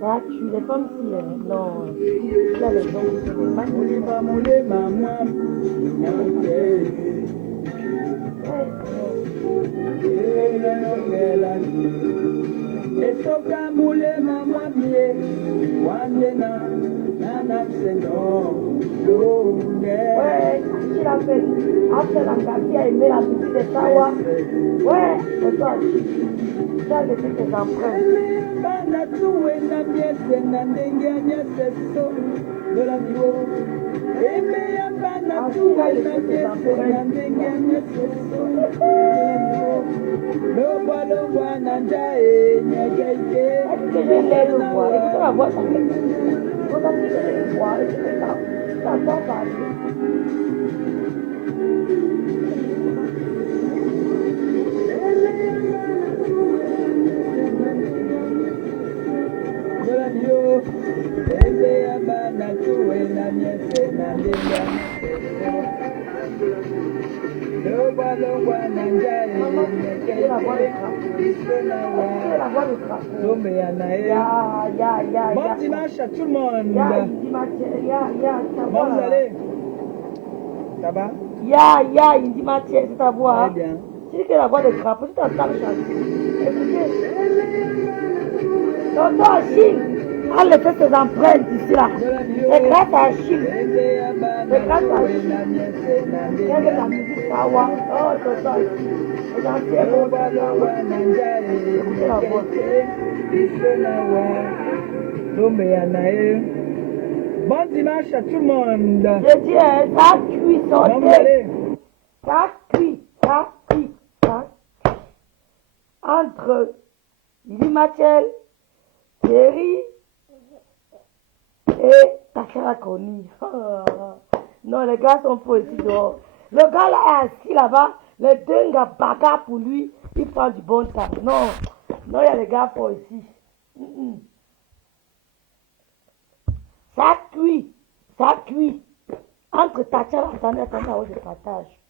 Ça tue les femmes si non. Là, les gens ne sont pas. Ouais, il a fait la carte, il a aimé la musique de Sawa. Ouais, c'est toi. Tu as laissé tes empreintes. Est-ce que je l'ai le voir? Écoutez la voix. Vous avez le voir. Ça sent parler. Bon dimanche à tout le monde. Bon, vous allez? Ça va? Il dit Mathieu, c'est ta voix. Très bien. Tu dis que la voix de crapaud, tu t'entends chanter. Écoutez. Tonton Achille a laissé ses empreintes ici là. C'est grâce à Achille. C'est grâce à Achille. Il y avait la musique Sawa. Oh, tonton Achille. Les anciens vont faire Sawa. Écoutez la voix. Bon dimanche à tout le monde. Je dis, ça cuit, Bon, vous sautez. allez? Ça cuit. Entre Lily Mathiel, Thierry et Takara Koni. Non, les gars sont faux ici dehors. Le gars là est assis là-bas, les deux gars bagarrent pour lui, il prend du bon temps. Non, il y a les gars faux ici. Ça cuit. Entre Takara, attendez, je partage.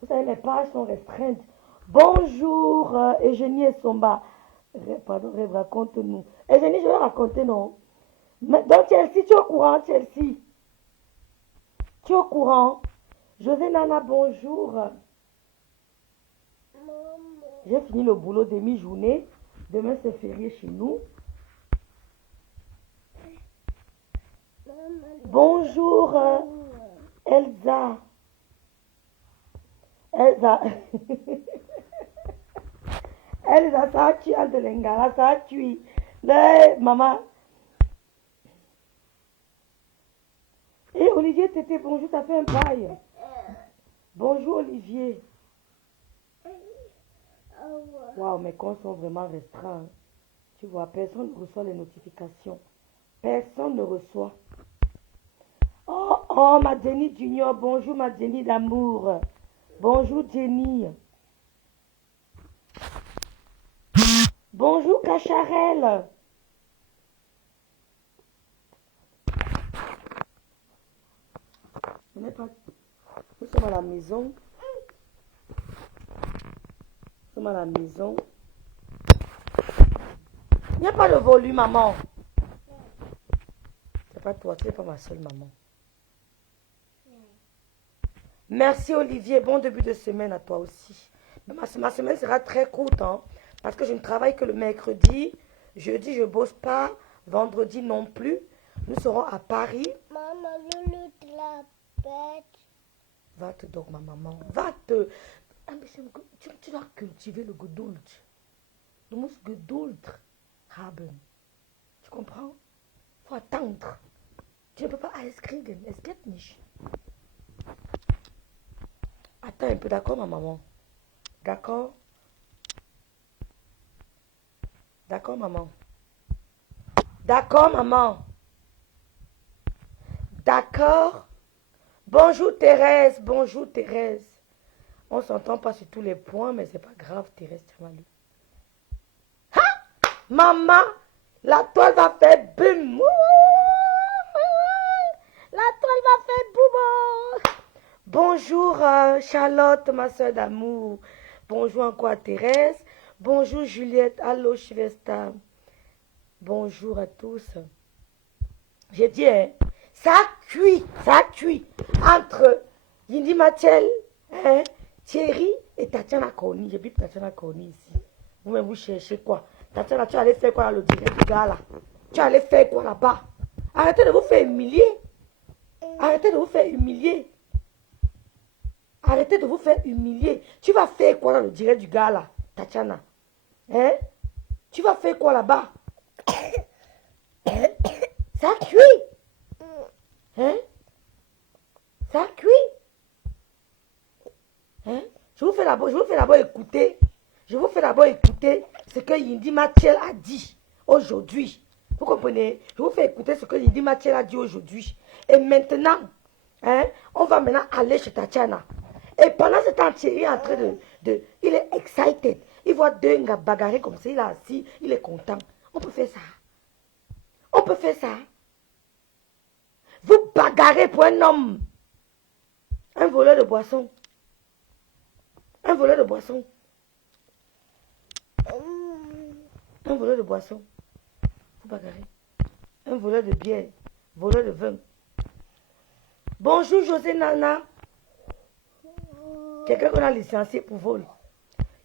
Vous savez, les pages sont restreintes. Bonjour, Eugénie et Somba. Pardon, raconte-nous. Eugénie, je vais raconter, non? Mais donc, Chelsea, tu es au courant, Chelsea? Tu es au courant? José Nana, bonjour. J'ai fini le boulot demi-journée. Demain, c'est férié chez nous. Bonjour, Elsa. Elsa, ça tue de l'engala, ça tue. Maman. Et Olivier, t'étais bonjour, t'as fait un bail. Bonjour, Olivier. Waouh, mes comptes sont vraiment restreints. Tu vois, personne ne reçoit les notifications. Personne ne reçoit. Oh, ma Jenny Junior, bonjour, ma Jenny d'amour. Bonjour, Jenny. Bonjour, Cacharel. Nous sommes à la maison. Il n'y a pas de volume, maman. C'est pas toi, tu n'es pas ma seule maman. Merci, Olivier. Bon début de semaine à toi aussi. Ma semaine sera très courte, hein, parce que je ne travaille que le mercredi. Jeudi, je ne bosse pas. Vendredi non plus. Nous serons à Paris. Maman, Loulou te la pète. Va te donc, ma maman. Va te... Tu dois cultiver le Geduld. Du musst Geduld haben. Tu comprends? Il faut attendre. Tu ne peux pas alles kriegen. Es geht nicht. Attends un peu, d'accord, ma maman? D'accord? D'accord, maman? D'accord, maman? D'accord? Bonjour, Thérèse. Bonjour, Thérèse. On ne s'entend pas sur tous les points, mais c'est pas grave, Thérèse Tchamalu. Ha! Maman, la toile va faire boum. La toile va faire boum. Bonjour, Charlotte, ma soeur d'amour. Bonjour encore à Thérèse. Bonjour, Juliette. Allô, Schwester. Bonjour à tous. J'ai dit, hein, ça cuit entre Yindi Machel, hein, Thierry et Tatiana Koni. J'ai vu Tatiana Koni ici. Vous-même, vous cherchez quoi? Tatiana, tu allais faire quoi dans le direct du gars là? Tu allais faire quoi là-bas? Arrêtez de vous faire humilier. Arrêtez de vous faire humilier. Arrêtez de vous faire humilier. Tu vas faire quoi dans le direct du gars là, Tatiana? Hein? Tu vas faire quoi là-bas? Ça cuit. Hein? Ça cuit. Hein? Je vous fais d'abord écouter. Je vous fais d'abord écouter ce que Yindi Machel a dit aujourd'hui. Vous comprenez? Je vous fais écouter ce que Yindi Machel a dit aujourd'hui. Et maintenant, hein, on va maintenant aller chez Tatiana. Et pendant ce temps, Thierry est en train il est excited. Il voit deux gars bagarrer comme ça, il est assis, il est content. On peut faire ça. On peut faire ça. Vous bagarrez pour un homme. Un voleur de boisson. Un voleur de boisson. Un voleur de boisson. Vous bagarrez. Un voleur de bière. Voleur de vin. Bonjour José Nana. Quelqu'un qu'on a licencié pour vol.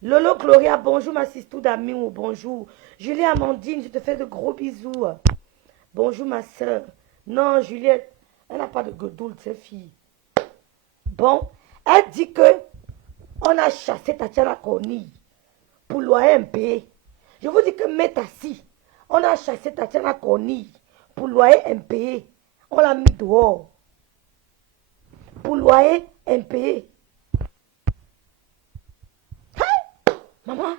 Lolo Gloria, bonjour ma sister d'amis, bonjour. Julie Amandine, je te fais de gros bisous. Bonjour ma soeur. Non, Juliette, elle n'a pas de godoule, cette fille. Bon, elle dit que on a chassé Tatiana Koni pour loyer impayé. Je vous dis que Métassi, on a chassé Tatiana Koni pour loyer impayé. On l'a mis dehors. Pour loyer impayé. Maman,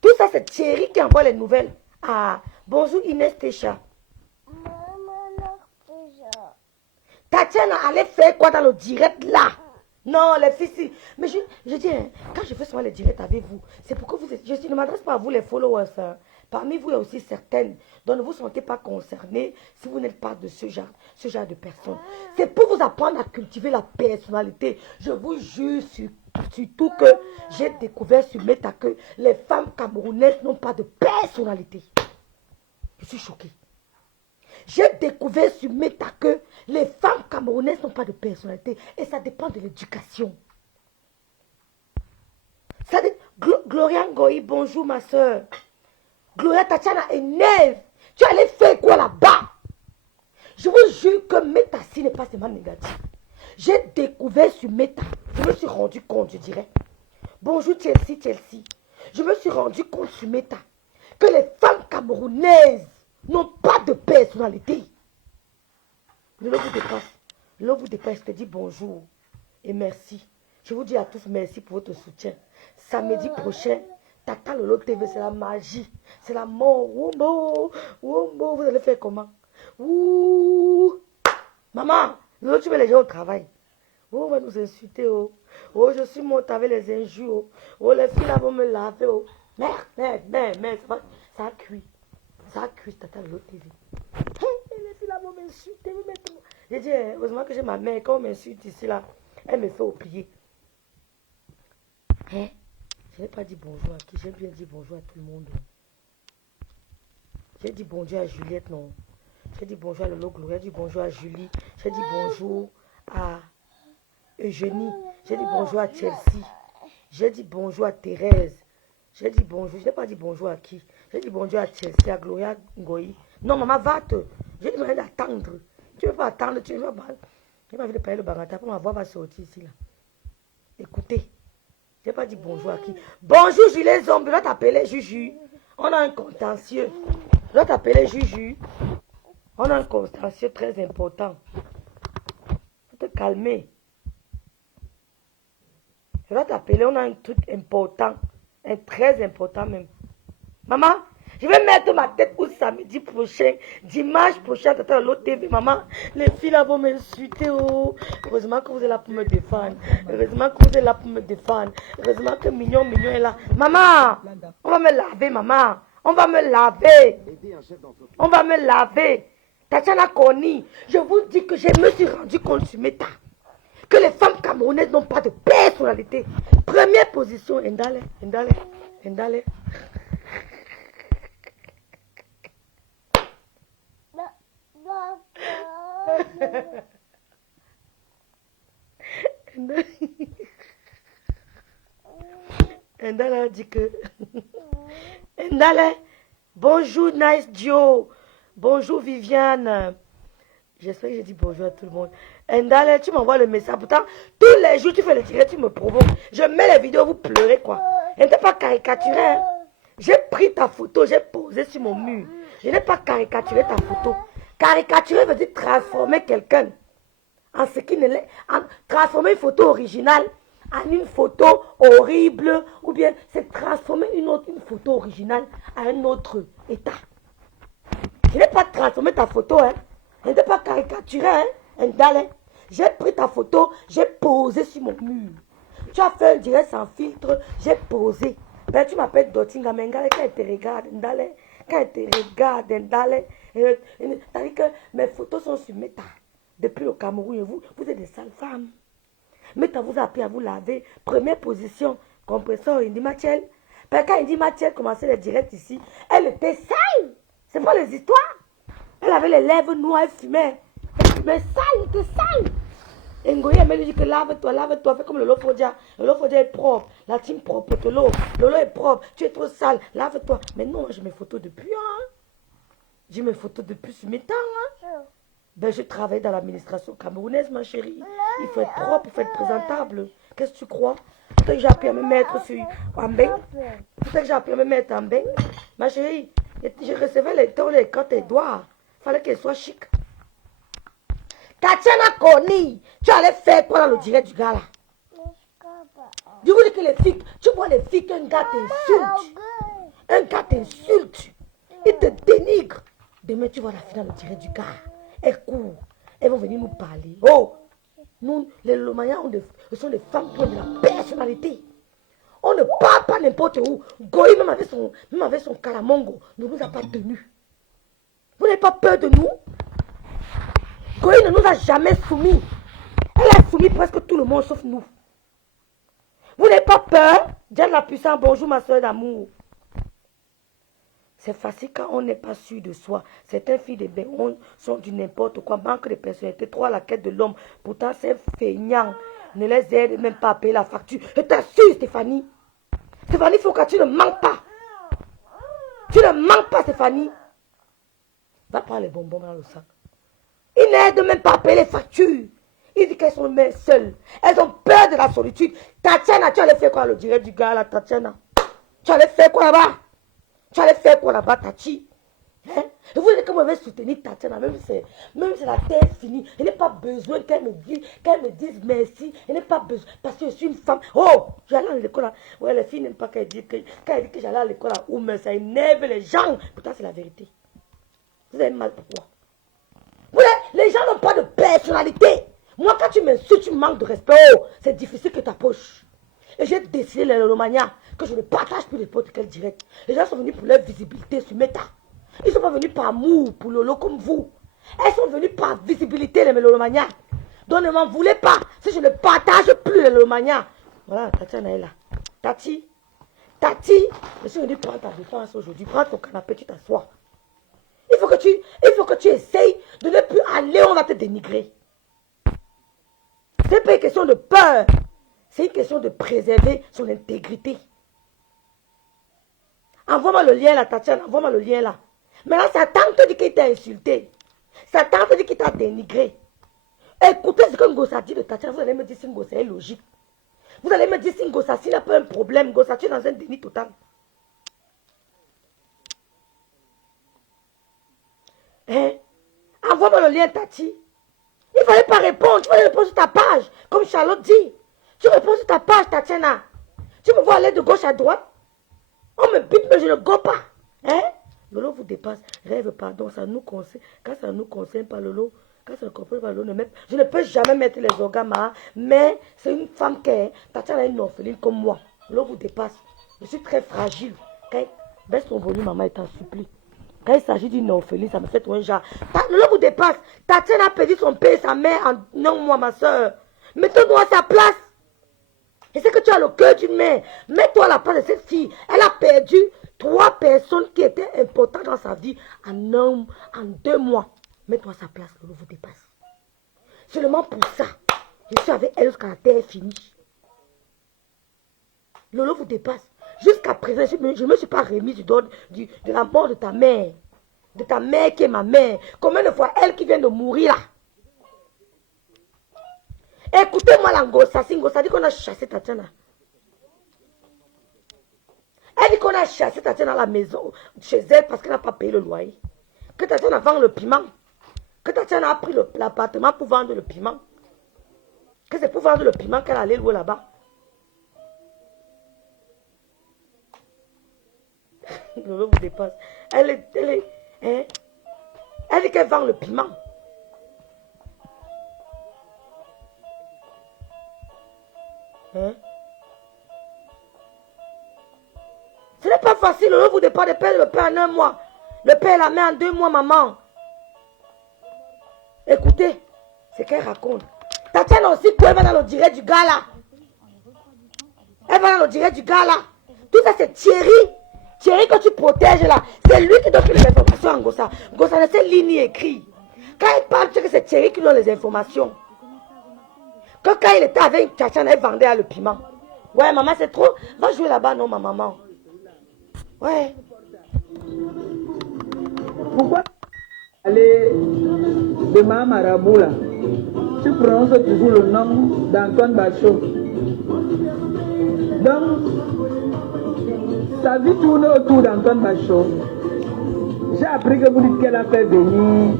tout ça c'est Thierry qui envoie les nouvelles. Ah, bonjour Inès Técha. Tatiana allait faire quoi dans le direct là? Non, les filles, si. Mais je dis, hein, quand je fais souvent les directs avec vous, c'est pour que vous... Je ne m'adresse pas à vous les followers. Hein. Parmi vous, il y a aussi certaines dont ne vous sentez pas concernés si vous n'êtes pas de ce genre de personnes. C'est pour vous apprendre à cultiver la personnalité. Je vous jure surtout que j'ai découvert sur Meta que les femmes camerounaises n'ont pas de personnalité. Je suis choquée. J'ai découvert sur Meta que les femmes camerounaises n'ont pas de personnalité et ça dépend de l'éducation. Gloria Ngoï, bonjour ma soeur. Gloria Tatiana énerve. Tu allais faire quoi là-bas? Je vous jure que Meta, si n'est pas seulement négatif. J'ai découvert sur Meta, je me suis rendu compte, je dirais. Bonjour Chelsea. Je me suis rendu compte sur Meta que les femmes camerounaises n'ont pas de personnalité. Le lot vous dépasse. Je te dis bonjour et merci. Je vous dis à tous merci pour votre soutien. Samedi prochain, Tata Lolo TV, c'est la magie. C'est la mort. Wombo. Vous allez faire comment? Ouh. Maman, Lolo, tu mets les gens au travail. Oh, on va nous insulter. Oh, je suis montée avec les injures. Oh, les filles là vont me laver. Oh. Merde. Ça a cuit. Ça a cuit, Tata Lolo TV. Les filles là vont m'insulter. J'ai dit, heureusement que j'ai ma mère. Quand on m'insulte ici, là, elle me fait au pied. Hein? Je n'ai pas dit bonjour à qui. J'ai bien dit bonjour à tout le monde. J'ai dit bonjour à Juliette, non. J'ai dit bonjour à Lolo Gloria. J'ai dit bonjour à Julie. J'ai dit bonjour à Eugénie. J'ai dit bonjour à Chelsea. J'ai dit bonjour à Thérèse. J'ai dit bonjour. Je n'ai pas dit bonjour à qui. J'ai dit bonjour à Chelsea, à Gloria Ngoï. Non, maman, va-te. J'ai demandé d'attendre. Tu ne veux pas attendre. Tu ne veux pas. Je n'ai pas envie de parler le bagata. Après, ma voix va sortir ici, là. Écoutez. Je n'ai pas dit bonjour à qui. Bonjour, Julie Zombie. Je dois t'appeler Juju. On a un contentieux. Je dois t'appeler Juju. On a un contentieux très important. Faut te calmer. Je dois t'appeler. On a un truc important. Un très important même. Maman, je vais mettre ma tête au samedi prochain. Dimanche prochain, t'attends l'autre TV. Maman, les filles là vont m'insulter. Oh. Heureusement que vous êtes là pour me défendre. Heureusement que vous êtes là pour me défendre. Heureusement que Mignon est là. Maman, on va me laver, maman. On va me laver. On va me laver. Tatiana Koni, je vous dis que je me suis rendu compte sur Meta que les femmes camerounaises n'ont pas de personnalité. Première position, Ndale. Ndala dit que... Ndala, bonjour Nice Joe. Bonjour Viviane. J'espère que j'ai dit bonjour à tout le monde. Ndala, tu m'envoies le message. Pourtant, tous les jours, tu fais le direct, tu me provoques. Je mets les vidéos, vous pleurez quoi. Elle n'était pas caricaturée. Hein? J'ai pris ta photo, j'ai posé sur mon mur. Je n'ai pas caricaturé ta photo. Caricaturer veut dire transformer quelqu'un en ce qui ne l'est. Transformer une photo originale en une photo horrible. Ou bien c'est transformer une photo originale à un autre état. Je n'ai pas transformé ta photo. Hein. Je n'ai pas caricaturé. Hein. J'ai pris ta photo, j'ai posé sur mon mur. Tu as fait un direct sans filtre, j'ai posé. Ben, tu m'appelles Dotinga Mengale, quand elle te regarde, Ndale, quand elle te regarde, Ndale, c'est-à-dire que mes photos sont sur Meta, depuis le Cameroun, et vous êtes des sales femmes. Meta vous a appris à vous laver, première position, compresseur, Indy Matiel. Ben, quand Indy Matiel commençait les directs ici, elle était sale, c'est pas les histoires. Elle avait les lèvres noires, elle fumait sale, elle était sale. Et Ngoye, elle me dit que lave-toi, fais comme le Lofodia. Le Lofodia est propre, la team propre, Lolo est propre, tu es trop sale, lave-toi. Mais non, j'ai mes photos depuis, hein. J'ai mes photos depuis ce mi-temps, hein. Ben, je travaille dans l'administration camerounaise, ma chérie. Il faut être propre, il faut être présentable. Qu'est-ce que tu crois? Peut-être que j'ai appris à me mettre en bain. Peut-être que j'ai appris à me mettre en bain. Ma chérie, je recevais les tons, les quand tes doigts. Il fallait qu'elle soit chic. Tatiana Koni, tu allais faire quoi dans le direct du gars là? Du coup, que les filles, tu vois les filles qu'un gars t'insulte. Un gars t'insulte. Il te dénigre. Demain, tu vois la fille dans le direct du gars. Elle court. Elles vont venir nous parler. Oh, nous, les Lomaya, sont des femmes qui ont de la personnalité. On ne parle pas n'importe où. Goï, même avec son caramongo, ne nous a pas tenus. Vous n'avez pas peur de nous? Goï ne nous a jamais soumis. Elle a soumis presque tout le monde sauf nous. Vous n'avez pas peur? Diane la puissance, bonjour ma soeur d'amour. C'est facile quand on n'est pas sûr de soi. Certaines filles de Béron sont du n'importe quoi, manque de personnalité, trop à la quête de l'homme. Pourtant, c'est feignant. Ne les aide même pas à payer la facture. Je t'assure, Stéphanie. Stéphanie, il faut que tu ne manques pas. Tu ne manques pas, Stéphanie. Va prendre les bonbons dans le sac. Ils n'aident même pas à payer les factures. Ils disent qu'elles sont même seules. Elles ont peur de la solitude. Tatiana, tu allais faire quoi le direct du gars là, Tatiana? Tu allais faire quoi là-bas? Tu allais faire quoi là-bas, Tati? Hein? Et vous dites que moi, je vais soutenir Tatiana, même si c'est la terre finie. Je n'ai pas besoin qu'elle me dise merci. Je n'ai pas besoin, parce que je suis une femme. Oh, j'allais à l'école là. Ouais, les filles n'aiment pas qu'elle dise que j'allais à l'école là. Ou mais ça énerve les gens. Pourtant, c'est la vérité. Vous avez mal pourquoi? Les gens n'ont pas de personnalité. Moi, quand tu m'insultes, tu manques de respect. Oh, c'est difficile que tu approches. Et j'ai décidé, les Romania, que je ne partage plus n'importe quel direct. Les gens sont venus pour leur visibilité sur Meta. Ils ne sont pas venus par amour pour Lolo comme vous. Elles sont venues par visibilité, les Mélomania. Donc ne m'en voulez pas si je ne partage plus les Mélomania. Voilà, Tatiana est là. Tati, je suis venue prendre ta défense aujourd'hui. Prends ton canapé, tu t'assois. Il faut que tu essayes de ne plus aller, on va te dénigrer. Ce n'est pas une question de peur. C'est une question de préserver son intégrité. Envoie-moi le lien là, Tatiana. Envoie-moi le lien là. Maintenant, Satan te dit qu'il t'a insulté. Satan te dit qu'il t'a dénigré. Écoutez ce que Ngosa dit de Tatiana. Vous allez me dire si Ngosa est logique. Vous allez me dire si Ngosa n'a pas un problème. Ngosa, tu es dans un déni total. Hein? Envoie-moi le lien, Tati. Il ne fallait pas répondre. Tu fallait répondre sur ta page. Comme Charlotte dit. Tu réponds sur ta page, Tatiana. Tu me vois aller de gauche à droite. On me bite, mais je ne go pas. Hein? Lolo vous dépasse. Rêve, pardon. Ça nous concerne. Quand ça ne nous concerne pas, Lolo. Quand ça ne concerne pas, Lolo, je ne peux jamais mettre les organes. Mais c'est une femme qui est. Tatiana est une orpheline comme moi. Lolo vous dépasse. Je suis très fragile. Quand baisse ton volume, maman, est en supplie. Quand il s'agit d'une orpheline, ça me fait trop un genre. Lolo vous dépasse. Tatiana a perdu son père et sa mère en non, moi, ma soeur. Mettons-nous à sa place. Et c'est que tu as le cœur d'une mère. Mets-toi à la place de cette fille. Elle a perdu 3 personnes qui étaient importantes dans sa vie en 2 mois. Mets-toi à sa place, Lolo vous dépasse. Seulement pour ça, je suis avec elle jusqu'à la terre est finie. Lolo vous dépasse. Jusqu'à présent, je ne me suis pas remis de la mort de ta mère. De ta mère qui est ma mère. Combien de fois elle qui vient de mourir là? Écoutez-moi la Ngossa. Si Ngossa dit qu'on a chassé Tatiana. Elle dit qu'on a chassé Tatiana à la maison, chez elle, parce qu'elle n'a pas payé le loyer. Que Tatiana vend le piment. Que Tatiana a pris l'appartement pour vendre le piment. Que c'est pour vendre le piment qu'elle allait louer là-bas. Lolo vous dépasse. Elle dit qu'elle vend le piment. Hein? Ce n'est pas facile, Lolo vous dépasse de perdre le père en 1 mois. Le père la met en 2 mois, maman. Écoutez, c'est qu'elle raconte. Tatiana aussi, elle va dans le direct du gars là. Elle va dans le direct du gars là. Tout ça, c'est Thierry. Thierry que tu protèges là. C'est lui qui donne les informations à Ngossa. Ngossa ne sait lire ni écrit. Quand il parle, tu sais que c'est Thierry qui donne les informations. Quand il était avec Tatiana, elle vendait le piment. Ouais, maman, c'est trop. Va jouer là-bas, non, ma maman. Ouais. Pourquoi aller de ma marabout là? Tu prononces toujours le nom d'Antoine Bachot. Donc, sa vie tourne autour d'Antoine Bachot. J'ai appris que vous dites qu'elle a fait venir.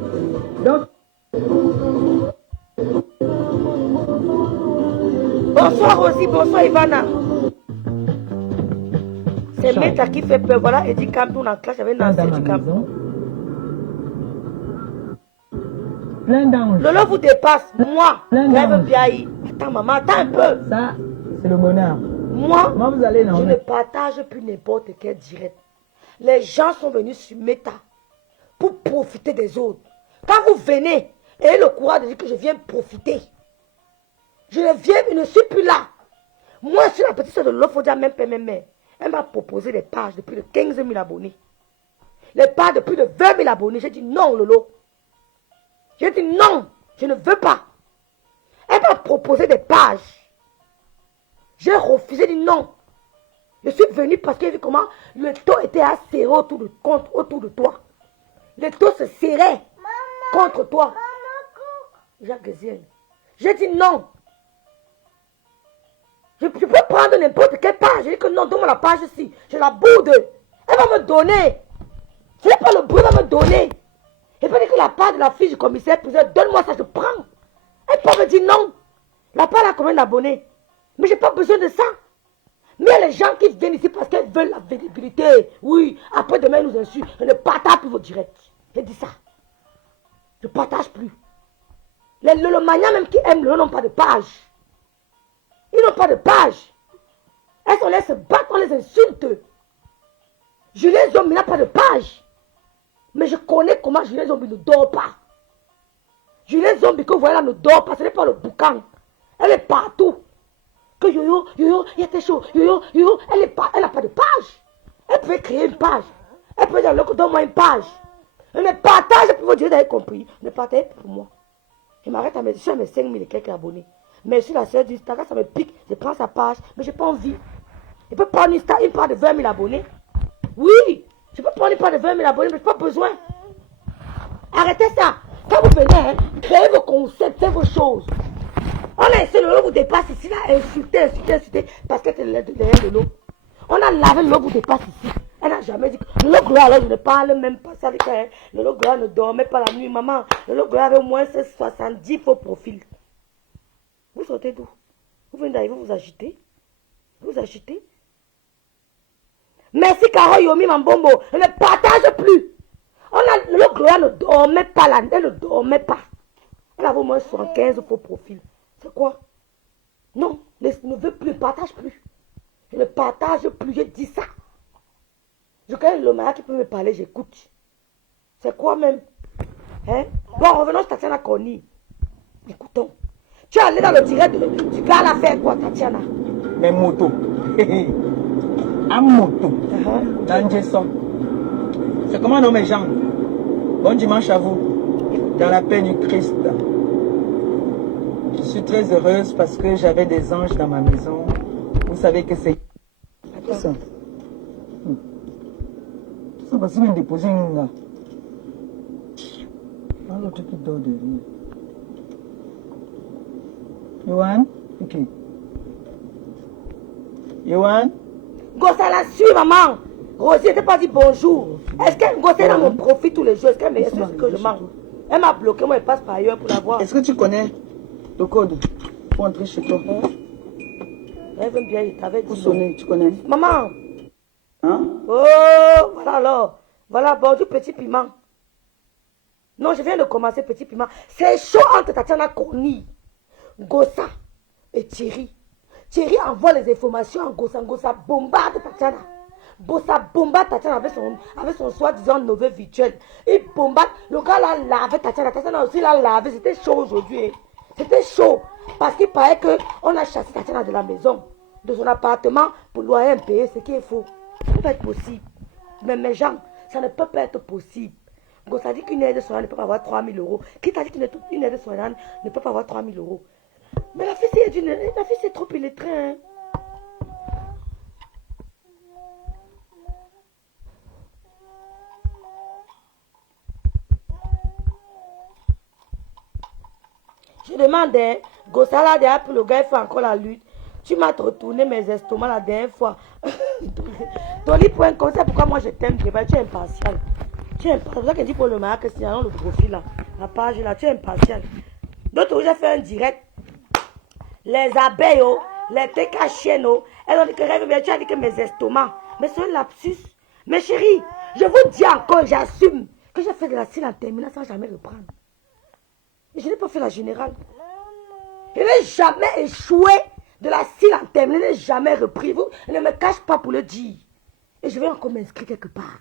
Donc, bonsoir Rosie, bonsoir Ivana. C'est Meta qui fait peur. Voilà, Eddie Campton en classe avec Nancy Eddie Campton. plein d'anges. Lolo vous dépasse. Moi, Rêve Biaï. Attends, maman, attends un peu. Ça, c'est le bonheur. Moi, Vous allez je ne partage plus n'importe quel direct. Les gens sont venus sur Meta pour profiter des autres. Quand vous venez, ayez le courage de dire que je viens profiter. Je ne suis plus là. Moi, je suis la petite soeur de Lofodia, même père, même mère. Elle m'a proposé des pages de plus de 15 000 abonnés. Les pages de plus de 20 000 abonnés. J'ai dit non, Lolo. J'ai dit non, je ne veux pas. Elle m'a proposé des pages. J'ai refusé, dit non. Je suis venu parce que j'ai vu comment le taux était à serrer autour de toi. Le taux se serrait contre toi. Jacques Géziel. J'ai dit non. Je peux prendre n'importe quelle page. J'ai dit que non, donne-moi la page ici. Je la boude. Elle va me donner. Ce n'est pas le bruit, elle va me donner. Elle va dire que la part de la fille du commissaire, donne-moi ça, je prends. Elle peut me dire non. La part a combien d'abonnés? Mais je n'ai pas besoin de ça. Mais il y a les gens qui viennent ici parce qu'ils veulent la visibilité. Oui, après demain, ils nous insultent. Je ne partage plus vos directs. J'ai dit ça. Je ne partage plus. Les Lolomaniens même qui aiment le n'ont pas de page. Ils n'ont pas de page. Elles sont là se battre, on les insulte. Julien Zombie n'a pas de page. Mais je connais comment Julien Zombie ne dort pas. Julien Zombie que vous voyez là ne dort pas. Ce n'est pas le boucan. Elle est partout. Que yo, il y a tes chaud. Yo, elle n'a pas de page. Elle peut créer une page. Elle peut dire, donne-moi une page. Elle ne partage pour vous dire, vous avez compris. Ne partagez pour moi. Je m'arrête à mes 5 000 et quelques abonnés. Mais sur la sœur d'Instagram, ça me pique. Je prends sa page, mais je n'ai pas envie. Je peux prendre une part de 20 000 abonnés. Oui, je peux prendre une part de 20 000 abonnés, mais je n'ai pas besoin. Arrêtez ça. Quand vous venez, créez vos concepts, faites vos choses. On a essayé, l'eau vous dépasse ici, là, insulté, parce que c'est derrière de l'eau. On a lavé, l'eau vous dépasse ici. Elle n'a jamais dit que l'eau gloire, alors je ne parle même pas ça avec elle. L'eau gloire ne dormait pas la nuit, maman. L'eau gloire avait au moins 70 faux profils. Vous sortez d'où? Vous venez d'arriver, vous agitez. Vous agitez. Merci Caro Yomi Mambombo. Je ne partage plus. Le Gloria ne dormait pas là. Elle ne dormait pas. Elle avait au moins 75 faux profils. C'est quoi? Non, je ne veux plus, je ne partage plus. Je ne partage plus, je dis ça. Je connais le mari qui peut me parler, j'écoute. C'est quoi même? Hein? Bon, revenons sur Tatiana Koni. Écoutons. Tu es allé dans le direct du gars là faire quoi, Tatiana? Mes motos. Un moto. Dans Jesson. C'est comment nos mes gens? Bon dimanche à vous. dans la paix du Christ. Je suis très heureuse parce que j'avais des anges dans ma maison. Vous savez que c'est... Tout ça. Ça va se déposer un gars. L'autre qui dort derrière. Yohan? Ok. Yohan? Gossa la suit, maman. Rosie, elle t'a pas dit bonjour. Est-ce qu'elle gosse dans mon profit tous les jours? Est-ce qu'elle me dit que je mange? Elle m'a bloqué, moi, elle passe par ailleurs pour la voir. Est-ce que tu connais le code pour entrer chez toi? Elle veut bien, il t'avait dit. Pour sonner, tu connais? Maman. Hein? Oh, voilà alors. Voilà, bonjour, petit piment. Non, je viens de commencer, petit piment. C'est chaud entre Tatiana Corny, Gossa et Thierry. Thierry envoie les informations à Gossa. Gossa bombarde Tatiana. Gossa bombarde Tatiana avec son soi-disant neveu virtuel. Il bombarde. Le gars l'a lavé Tatiana. Tatiana aussi l'a lavé. C'était chaud aujourd'hui. C'était chaud. Parce qu'il paraît qu'on a chassé Tatiana de la maison, de son appartement, pour loyer impayé, ce qui est faux. Ça ne peut pas être possible. Mais mes gens, ça ne peut pas être possible. Gossa dit qu'une aide soignante ne peut pas avoir 3 000 euros. Qui t'a dit qu'une aide soignante ne peut pas avoir 3 000 euros? Mais la fille, c'est trop illettrée. Hein? Je demandais, Gossa là, derrière pour le gars, il fait encore la lutte. Tu m'as retourné mes estomacs la dernière fois. Toli.com, c'est pourquoi moi je t'aime, tu es impartial. Tu es impartial. C'est pour ça qu'elle dit pour le mariage que c'est le profil là, la page là, tu es impartial. D'autres jours, j'ai fait un direct. Les abeilles, les técachiennes, elles ont dit que rêve bien, tu as dit que mes estomacs. Mais c'est un lapsus. Mais chérie, je vous dis encore, j'assume que j'ai fait de la cile en terminale sans jamais reprendre. Et je n'ai pas fait la générale. Je n'ai jamais échoué de la cile en terminale, je n'ai jamais repris. Vous ne me cache pas pour le dire. Et je vais encore m'inscrire quelque part.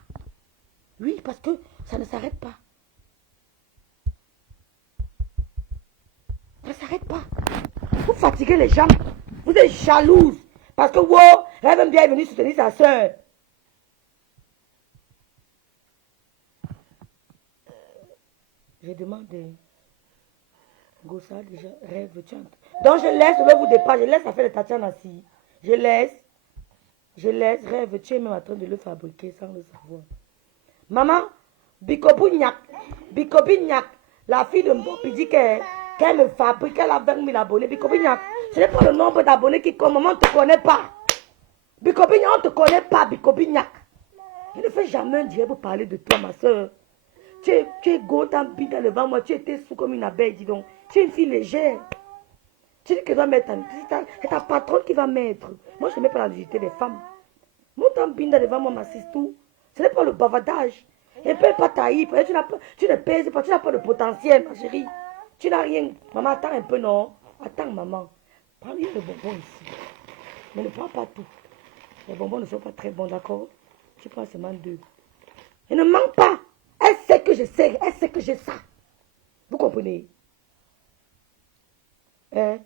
Oui, parce que ça ne s'arrête pas. Ça ne s'arrête pas. Vous fatiguez les gens. Vous êtes jalouse. Parce que, wow, elle aime bien venir soutenir sa soeur. Je demande, Gossa déjà rêve. Donc je laisse le vous départ. Je laisse affaire de Tatiana si. Je laisse, rêve. Tu es même en train de le fabriquer sans le savoir. Maman, Bikobignac, la fille de Mbopi dit qu'elle me fabrique, elle a 20 000 abonnés. Bikobignac, ce n'est pas le nombre d'abonnés qui compte. Maman, on ne te connaît pas. Bikobignac, on ne te connaît pas, Bikobignac. Je ne fais jamais un direct pour parler de toi, ma soeur. Tu es gontambide devant moi, tu étais sous comme une abeille, dis donc. Tu es une fille légère. Tu dis que tu dois mettre, c'est ta patronne qui va mettre. Moi, je ne mets pas la dignité des femmes. Montambide devant moi, ma tout. Ce n'est pas le bavardage. Elle ne peut pas tailler. Tu ne pèses pas, tu n'as pas de potentiel, ma chérie. Tu n'as rien. Maman, attends un peu, non? Attends, maman. Prends les bonbons ici. Mais ne prends pas tout. Les bonbons ne sont pas très bons, d'accord? Tu prends seulement 2. Et ne manque pas. Elle sait que je sais. Elle sait que j'ai ça. Vous comprenez? Hein?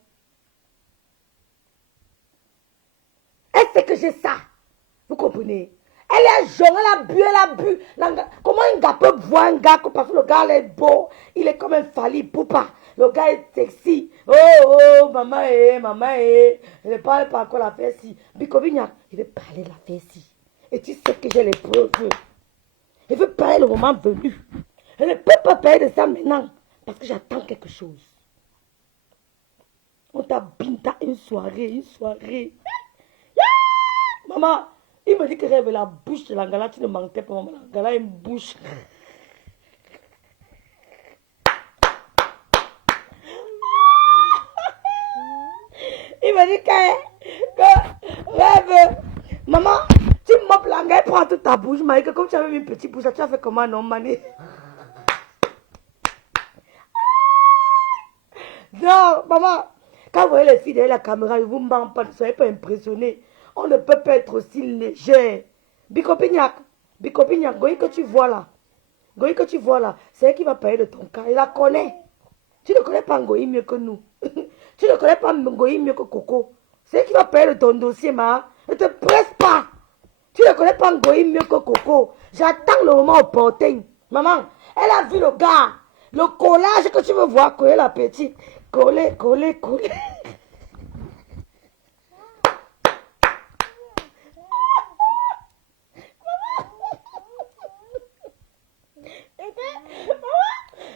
Elle sait que j'ai ça. Vous comprenez? Elle est jeune, elle a bu. Comment un gars peut voir un gars parce que le gars est beau, il est comme un fali poupa. Le gars est sexy. Oh, maman, il ne parle pas encore la fesse-ci. Bikobignac, il veut parler de la fesse-ci. Et tu sais que j'ai les preuves. Il veut parler le moment venu. Je ne peux pas parler de ça maintenant parce que j'attends quelque chose. On t'a binta une soirée. Maman, il me dit que rêve la bouche de l'angala, tu ne mentais pas, maman. L'angala a une bouche. Il me dit que rêve, maman, tu mopes l'angala, prends toute ta bouche. Mais que comme tu avais une petite bouche, tu as fait comment, non, mané? Non, maman, quand vous voyez les filles derrière la caméra, ne vous ment pas, ne soyez pas impressionnés. On ne peut pas être aussi léger. Bikobignac, Goï que tu vois là, c'est elle qui va parler de ton cas. Elle la connaît. Tu ne connais pas Ngoï mieux que nous. Tu ne connais pas Ngoï mieux que Coco. C'est elle qui va parler de ton dossier, ma. Ne te presse pas. Tu ne connais pas Ngoï mieux que Coco. J'attends le moment opportun. Maman, elle a vu le gars. Le collage que tu veux voir, coller la petite. Coller, coller, coller.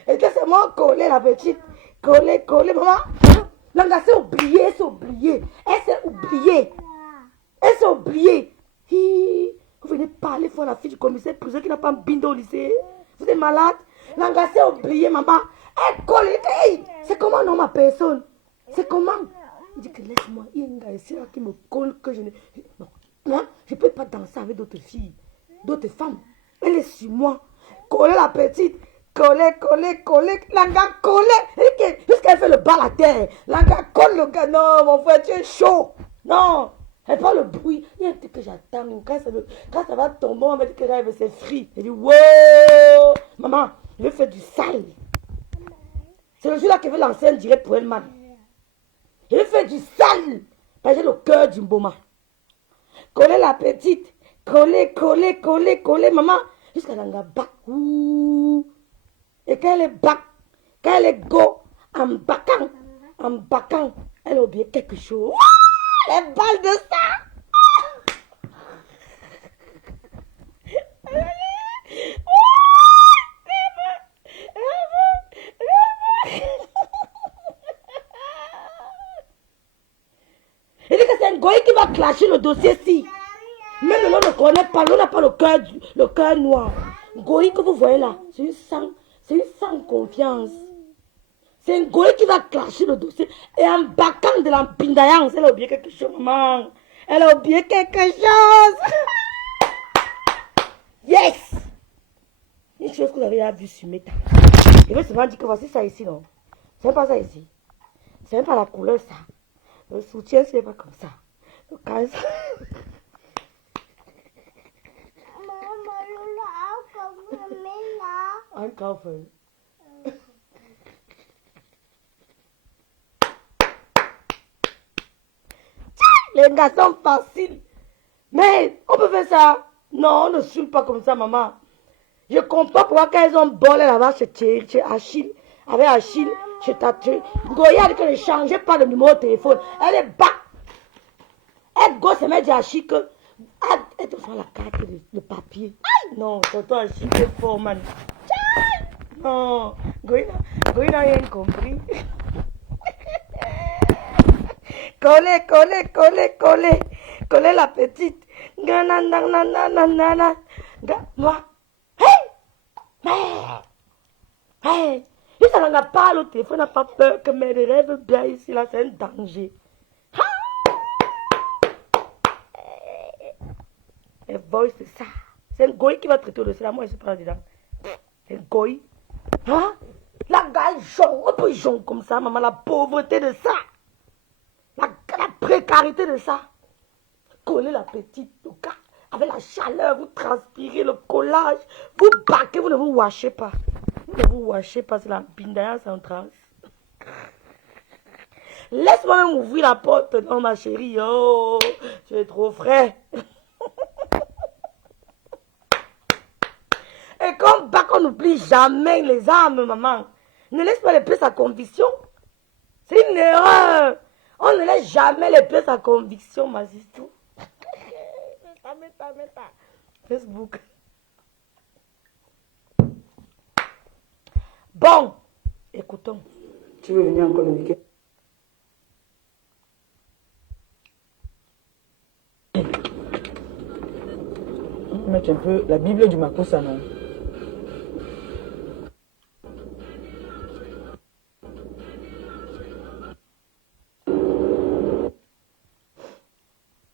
Et c'est moi coller la petite. Coller, coller, maman. Langa s'est oubliée, elle s'est oubliée. Elle s'est oubliée. Elle s'est oubliée. Vous venez parler pour la fille du commissaire prison qui n'a pas un bindo au lycée. Vous êtes malade. Langa s'est oubliée, maman. Elle colle. Hey, c'est comment non ma personne? C'est comment? Il dit que laisse-moi. Il y a une gars ici là qui me colle que je ne... Non, moi, je ne peux pas danser avec d'autres filles, d'autres femmes. Elle est sur moi. Coller la petite. Coller, coller, coller. Langa coller. Jusqu'à fait le bal à terre. Langa colle le gars. Non, mon frère, tu es chaud. Non. Elle parle le bruit. Il y a un truc que j'attends. Quand ça va tomber, on va dire que rêve, c'est free. Elle dit, wow. Maman, je vais faire du sale. C'est le jour-là qu'elle veut lancer un direct pour elle-même. Je vais faire du sale. Parce que j'ai le cœur du Mboma. Coller la petite. Coller, coller, coller, coller. Maman, jusqu'à l'anga bac. Et quand elle est bac, quand elle est go, en bacan, elle a oublié quelque chose. Les balles de ça. Il dit que c'est un goy qui va clasher le dossier-ci. Même l'on ne connaît pas, l'on n'a pas le cœur noir. Goy que vous voyez là, c'est une sans confiance. C'est un goy qui va clasher le dossier. Et en bacan de la pindayance, elle a oublié quelque chose, maman. Elle a oublié quelque chose. Yes! Une chose que vous avez vu sur Meta. Je vais seulement dire que voici ça ici, non? C'est pas ça ici. C'est même pas la couleur, ça. Le soutien, c'est pas comme ça. Le calme, ça. Einkaufen. Les garçons faciles. Mais on peut faire ça. Non, on ne saoule pas comme ça, maman. Je comprends pourquoi quand ils ont bolé là-bas chez Achille, avec Achille, chez Tatoué. Goya a dit qu'elle ne changeait pas le numéro de téléphone. Elle est bas. Elle gosse et met dit à Achille que. Elle te fait la carte de papier. Aïe, non, tonton Achille est fort, man. Non, Goya n'a rien compris. Coller, coller, coller, coller. Coller la petite. Moi. Hey! Si ça n'en a pas le téléphone, n'a pas peur que mes rêves bien ici, là, c'est un danger. Et voice, c'est ça. C'est un goy qui va traiter de cela. Moi, je ne suis pas là-dedans. C'est un goy. Hein? La gars, jonge. On peut jonge comme ça, maman. La pauvreté de ça. La précarité de ça. Coller la petite, le gars. Avec la chaleur, vous transpirez le collage. Vous baquez, vous ne vous washez pas. Vous ne vous washez pas, c'est la pindayance en transe. Laisse-moi même ouvrir la porte. Non, ma chérie. Oh, tu es trop frais. Et comme bac, on n'oublie jamais les âmes, maman. Ne laisse pas les pièces à conviction. C'est une erreur. On ne laisse jamais les pièces à conviction, ma sister. Meta. Facebook. Bon, écoutons. Tu veux venir en communiquer? Mettre un peu la Bible du Makossa, non?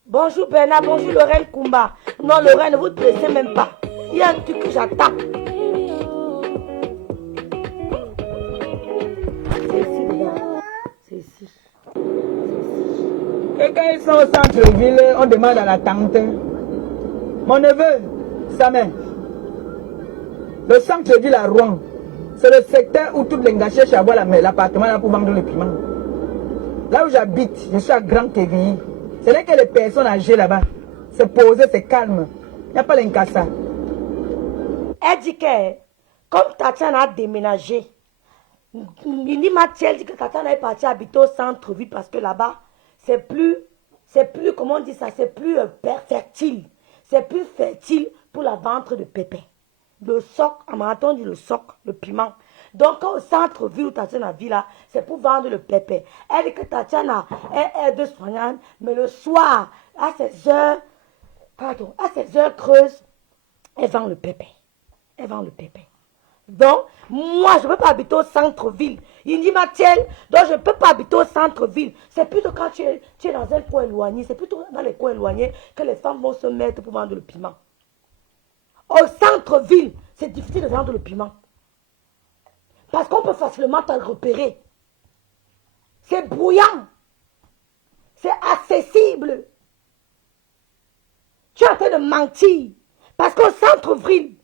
Bonjour Bernard, bonjour Lorraine Kumba. Non, Lorraine, ne vous pressez même pas. Il y a un truc que j'attends. C'est ici, regarde. C'est ici. Et quand ils sont au centre-ville, on demande à la tante. Mon neveu, sa mère. Le centre-ville à Rouen, c'est le secteur où toutes les gâchés chavoient l'appartement là pour vendre le piment. Là où j'habite, je suis à Grand Kévigny. Ce n'est que les personnes âgées là-bas. C'est posé, c'est calme. Il n'y a pas l'incassa. Elle dit que, comme Tatiana a déménagé, Nini Mathiel dit que Tatiana est partie habiter au centre-ville parce que là-bas, c'est plus, comment on dit ça, c'est plus fertile. C'est plus fertile pour la ventre de Pépé. Le soc, on m'a entendu le soc, le piment. Donc, au centre-ville où Tatiana vit là, c'est pour vendre le Pépé. Elle dit que Tatiana est aide-soignante, mais le soir, à ses heures creuses, elle vend le Pépé. Elle vend le Pépé. Donc, moi, je ne peux pas habiter au centre-ville. Il dit, Mathiel, donc je ne peux pas habiter au centre-ville. C'est plutôt quand tu es dans un coin éloigné, c'est plutôt dans les coins éloignés que les femmes vont se mettre pour vendre le piment. Au centre-ville, c'est difficile de vendre le piment. Parce qu'on peut facilement te repérer. C'est bruyant. C'est accessible. Tu es en train de mentir. Parce qu'au centre-ville,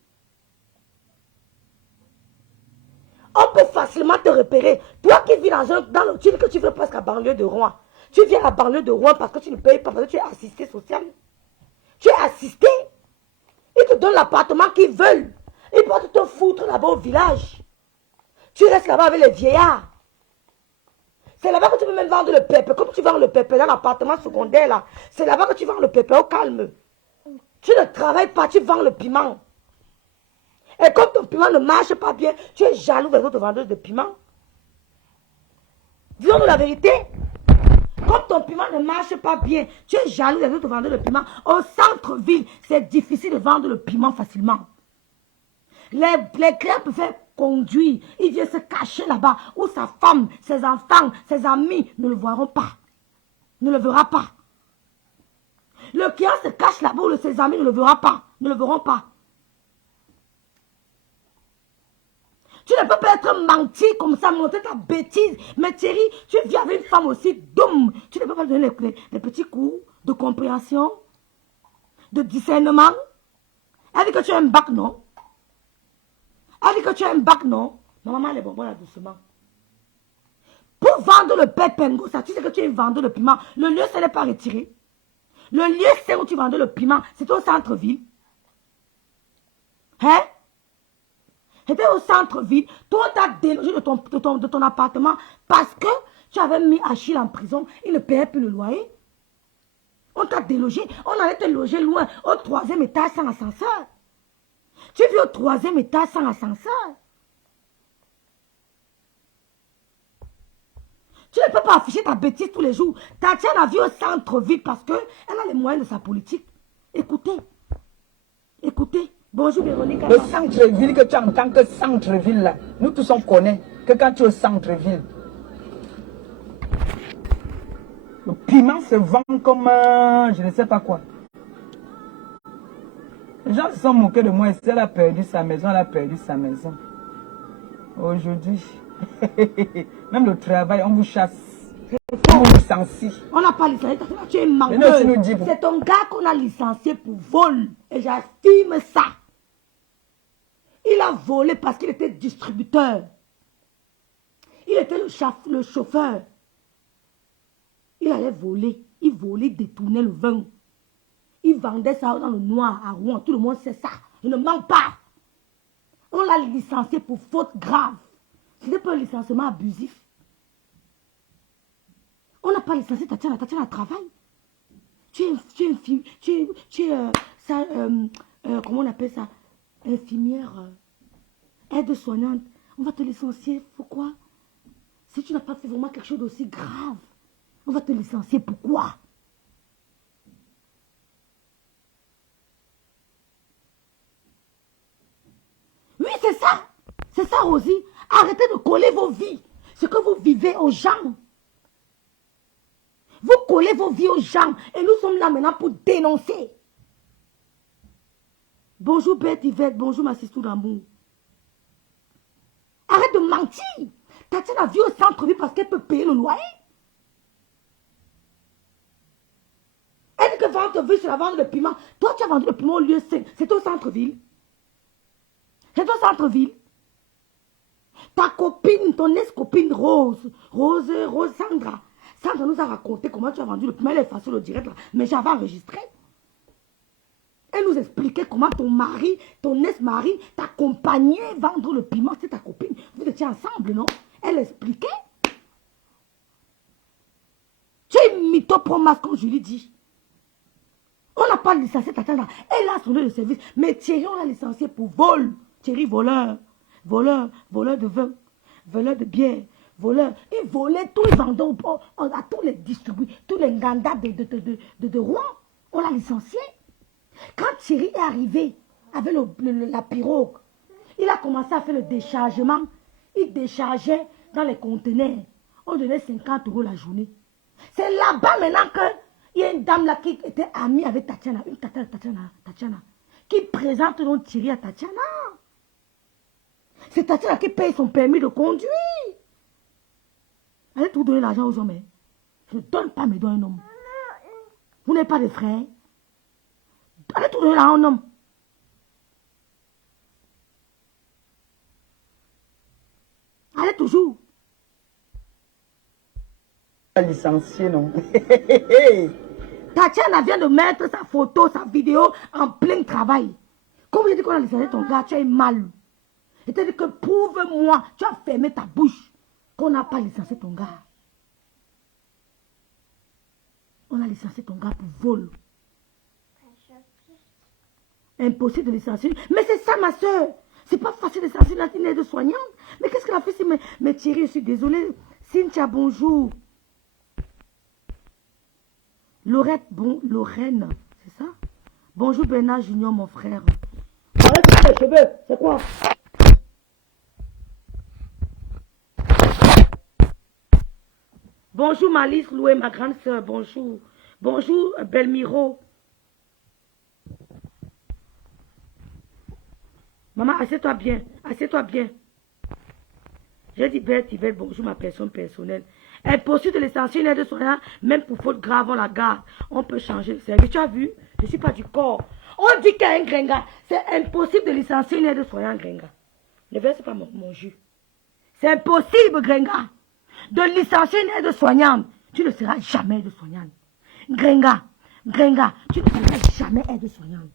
on peut facilement te repérer. Toi qui vis tu dis que tu veux presque à banlieue de Rouen. Tu viens à banlieue de Rouen parce que tu ne payes pas, parce que tu es assisté social. Tu es assisté. Ils te donnent l'appartement qu'ils veulent. Ils peuvent te foutre là-bas au village. Tu restes là-bas avec les vieillards. C'est là-bas que tu peux même vendre le pépé. Comme tu vends le pépé dans l'appartement secondaire là, c'est là-bas que tu vends le pépé au calme. Tu ne travailles pas, tu vends le piment. Et comme ton piment ne marche pas bien, tu es jaloux des autres vendeuses de piment. Disons-nous la vérité. Comme ton piment ne marche pas bien, tu es jaloux des autres vendeurs de piment. Au centre-ville, c'est difficile de vendre le piment facilement. Les clients peuvent conduire. Ils viennent se cacher là-bas où sa femme, ses enfants, ses amis ne le verront pas. Ne le verra pas. Le client se cache là-bas où ses amis ne le verront pas. Ne le verront pas. Tu ne peux pas être menti comme ça, montrer ta bêtise. Mais Thierry, tu vis avec une femme aussi domme. Tu ne peux pas donner les petits cours de compréhension, de discernement. Elle dit que tu as un bac, non? Elle dit que tu as un bac, non? Ma maman, les bonbons là doucement. Pour vendre le pépengo, ça, tu sais que tu es vendeur de piment. Le lieu, ce n'est pas retiré. Le lieu, c'est où tu vendais le piment. C'est au centre-ville. Hein? C'était au centre-ville. Toi, tu as délogé de ton appartement parce que tu avais mis Achille en prison. Il ne payait plus le loyer. On t'a délogé. On allait te loger loin, au 3e étage sans ascenseur. Tu vis au 3e étage sans ascenseur. Tu ne peux pas afficher ta bêtise tous les jours. Tatiana vit au centre-ville parce qu'elle a les moyens de sa politique. Écoutez. Écoutez. Bonjour Véronique. Le centre-ville que tu as en tant que centre-ville là, nous tous on connaît que quand tu es au centre-ville, le piment se vend comme je ne sais pas quoi. Les gens se sont moqués de moi. Si elle a perdu sa maison, elle a perdu sa maison. Aujourd'hui, même le travail, on vous chasse. On vous licencie. On n'a pas licencié. Tu es menteur. C'est ton gars qu'on a licencié pour vol. Et j'affirme ça. Il a volé parce qu'il était distributeur. Il était le chauffeur. Il allait voler. Il volait, détournait le vin. Il vendait ça dans le noir à Rouen. Tout le monde sait ça. Il ne ment pas. On l'a licencié pour faute grave. Ce n'est pas un licenciement abusif. On n'a pas licencié Tatiana. Tatiana travaille. Tu es comment on appelle ça? Infirmière, aide-soignante. On va te licencier. Pourquoi? Si tu n'as pas fait vraiment quelque chose d'aussi grave, on va te licencier. Pourquoi? Oui, c'est ça. C'est ça, Rosie. Arrêtez de coller vos vies. Ce que vous vivez aux gens. Vous collez vos vies aux gens. Et nous sommes là maintenant pour dénoncer. Bonjour Bête Yvette. Bonjour ma sister d'amour. Arrête de mentir. Tatiana vit au centre-ville parce qu'elle peut payer le loyer. Elle dit que centre-ville, c'est la vente de piment. Toi, tu as vendu le piment au lieu 5. C'est au centre-ville. C'est au centre-ville. Ta copine, ton ex-copine Rose Sandra. Sandra nous a raconté comment tu as vendu le piment. Elle est facile au direct là. Mais j'avais enregistré. Elle nous expliquait comment ton mari, ton ex-mari, t'accompagnait vendre le piment. C'est ta copine. Vous étiez ensemble, non? Elle expliquait. Tu es mythopromas, comme je lui dis. On n'a pas licencié Tatiana. Elle a son nom de service. Mais Thierry, on l'a licencié pour vol. Thierry, voleur. Voleur. Voleur de vin. Voleur de bière. Voleur. Il volait tous les vendeurs à tous les distributeurs, tous les gandas de Rouen. On l'a licencié. Quand Thierry est arrivé avec la pirogue, il a commencé à faire le déchargement. Il déchargeait dans les conteneurs. On donnait 50 € la journée. C'est là-bas maintenant qu'il y a une dame là qui était amie avec Tatiana. Une Tatiana. Qui présente donc Thierry à Tatiana. C'est Tatiana qui paye son permis de conduire. Allez tout donner l'argent aux hommes. Hein. Je ne donne pas mes dons à un homme. Vous n'avez pas de frères. Allez tout donner l'argent à un homme. Allez toujours. Licencié, non. Tatiana vient de mettre sa photo, sa vidéo en plein travail. Comme je dis qu'on a licencié ton gars, tu as mal. C'est-à-dire que prouve-moi, tu as fermé ta bouche, qu'on n'a pas licencié ton gars. On a licencié ton gars pour vol. Impossible de licencier. Mais c'est ça, ma soeur. C'est pas facile de licencier une aide-soignante. Mais qu'est-ce qu'elle a fait? Mais Thierry, je suis désolée. Cynthia, bonjour. Lorraine, c'est ça? Bonjour Bernard Junior, mon frère. Arrête tes cheveux, c'est quoi? Bonjour Malice Loué, ma grande soeur, bonjour. Bonjour Belmiro. Maman, assieds-toi bien, assieds-toi bien. J'ai dit Belle Yvette, bonjour ma personne personnelle. Impossible de licencier une aide-soignante, même pour faute grave, on la garde. On peut changer le service. Tu as vu? Je ne suis pas du corps. On dit qu'il y a un gringa. C'est impossible de licencier une aide-soignante, gringa. Ne verse pas mon jus. C'est impossible, gringa, de licencier une aide-soignante. Tu ne seras jamais aide-soignante. Gringa, tu ne seras jamais aide-soignante.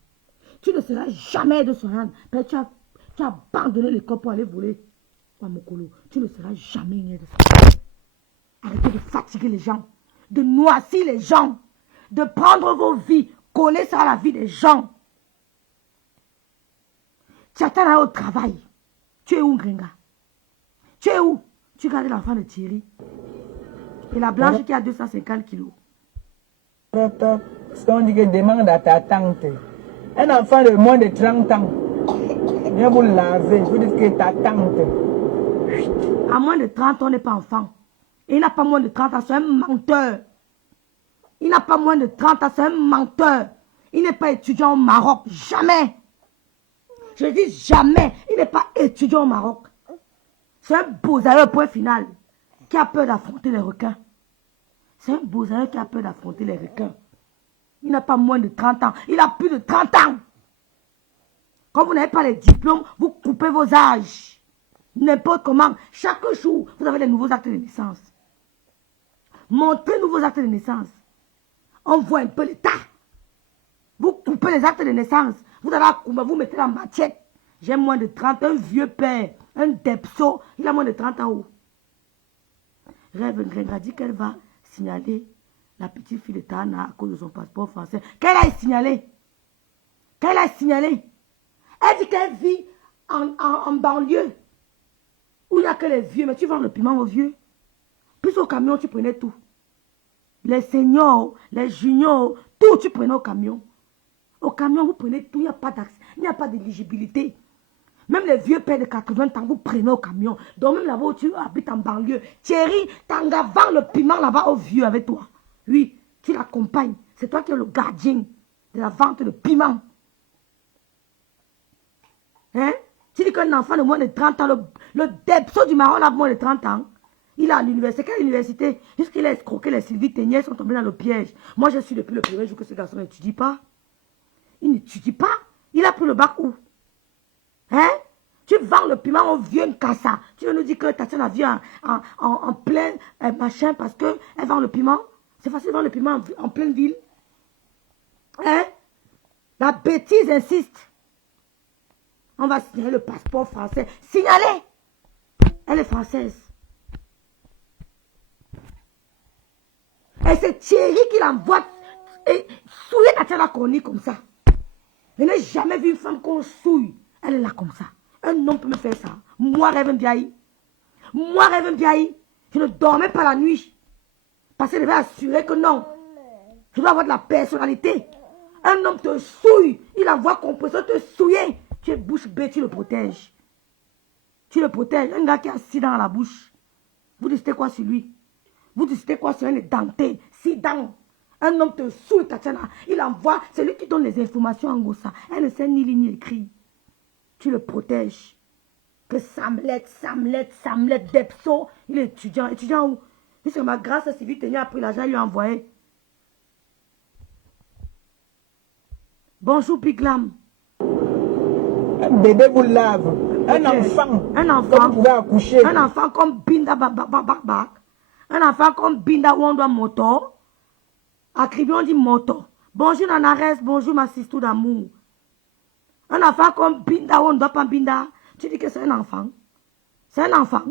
Tu ne seras jamais aide-soignante. Tu as abandonné l'école pour aller voler. Tu ne seras jamais une aide-soignante. Arrêtez de fatiguer les gens, de noircir les gens, de prendre vos vies, coller sur la vie des gens. Tu attends là au travail. Tu es où, gringa? Tu es où? Tu gardes l'enfant de Thierry. Et la blanche qui a 250 kilos. Parce qu'on dit que demande à ta tante. Un enfant de moins de 30 ans. Viens vous laver. Vous dites que ta tante. À moins de 30 ans, on n'est pas enfant. Il n'a pas moins de 30 ans, c'est un menteur. Il n'a pas moins de 30 ans, c'est un menteur. Il n'est pas étudiant au Maroc, jamais. Je dis jamais, il n'est pas étudiant au Maroc. C'est un beau-aïeux, point final, qui a peur d'affronter les requins. C'est un beau-aïeux qui a peur d'affronter les requins. Il n'a pas moins de 30 ans, il a plus de 30 ans. Quand vous n'avez pas les diplômes, vous coupez vos âges. N'importe comment, chaque jour, vous avez les nouveaux actes de naissance. Montrez nouveaux actes de naissance. On voit un peu l'état. Vous coupez les actes de naissance. Vous allez à Koumba, vous mettez la machette. J'ai moins de 30 ans, un vieux père, un depso. Il a moins de 30 ans où? Rêve Gringa dit qu'elle va signaler la petite fille de Tana à cause de son passeport français. Qu'elle a signalé? Qu'elle a signalé? Elle dit qu'elle vit en banlieue. Où il n'y a que les vieux. Mais tu vends le piment aux vieux. Plus au camion, tu prenais tout. Les seniors, les juniors, tout, tu prenais au camion. Au camion, vous prenez tout, il n'y a pas d'accès, il n'y a pas d'éligibilité. Même les vieux pères de 80 ans, vous prenez au camion. Donc même là-bas où tu habites en banlieue, Thierry, Tanga vend le piment là-bas aux vieux avec toi. Oui, tu l'accompagnes. C'est toi qui es le gardien de la vente de piment. Hein? Tu dis qu'un enfant de moins de 30 ans, le depso du Maroc a moins de 30 ans. Il est à l'université. Quelle université? Jusqu'il a escroqué les Sylvie Ténier, ils sont tombés dans le piège. Moi, je suis depuis le premier jour que ce garçon n'étudie pas. Il n'étudie pas. Il a pris le bac où? Hein? Tu vends le piment au vieux Nkassa. Tu veux nous dire que Tatiana vient en plein machin parce qu'elle vend le piment? C'est facile de vendre le piment en pleine ville. Hein? La bêtise insiste. On va signaler le passeport français. Signaler! Elle est française. Et c'est Thierry qui l'envoie et souiller Tatiana Koni comme ça. Je n'ai jamais vu une femme qu'on souille. Elle est là comme ça. Un homme peut me faire ça. Moi, Rêve Mbiaye. Moi, Rêve Mbiaye. Je ne dormais pas la nuit. Parce que je devais assurer que non. Je dois avoir de la personnalité. Un homme te souille. Il envoie compresseur te souiller. Tu es bouche bée, tu le protèges. Tu le protèges. Un gars qui a 6 dents à la bouche. Vous décidez quoi sur lui? Vous décidez quoi sur un denté? 6 dents. Un homme te souille, Tatiana. Il envoie. C'est lui qui donne les informations en Gossa. Elle ne sait ni lire ni écrire. Tu le protèges. Que Samlet, Depso. Il est étudiant. Étudiant où? Puisque ma grâce civile tenait a pris l'argent, il lui a envoyé. Bonjour, Biglam. Un bébé vous lave. Un enfant. Que vous pouvez accoucher. Un enfant comme Binda Babak. Un enfant comme Binda Wanda Moto. À Cribon, on dit Moto. Bonjour, Nanares. Bonjour, ma sister d'amour. Un enfant comme Binda Wanda Binda. Tu dis que c'est un enfant. C'est un enfant.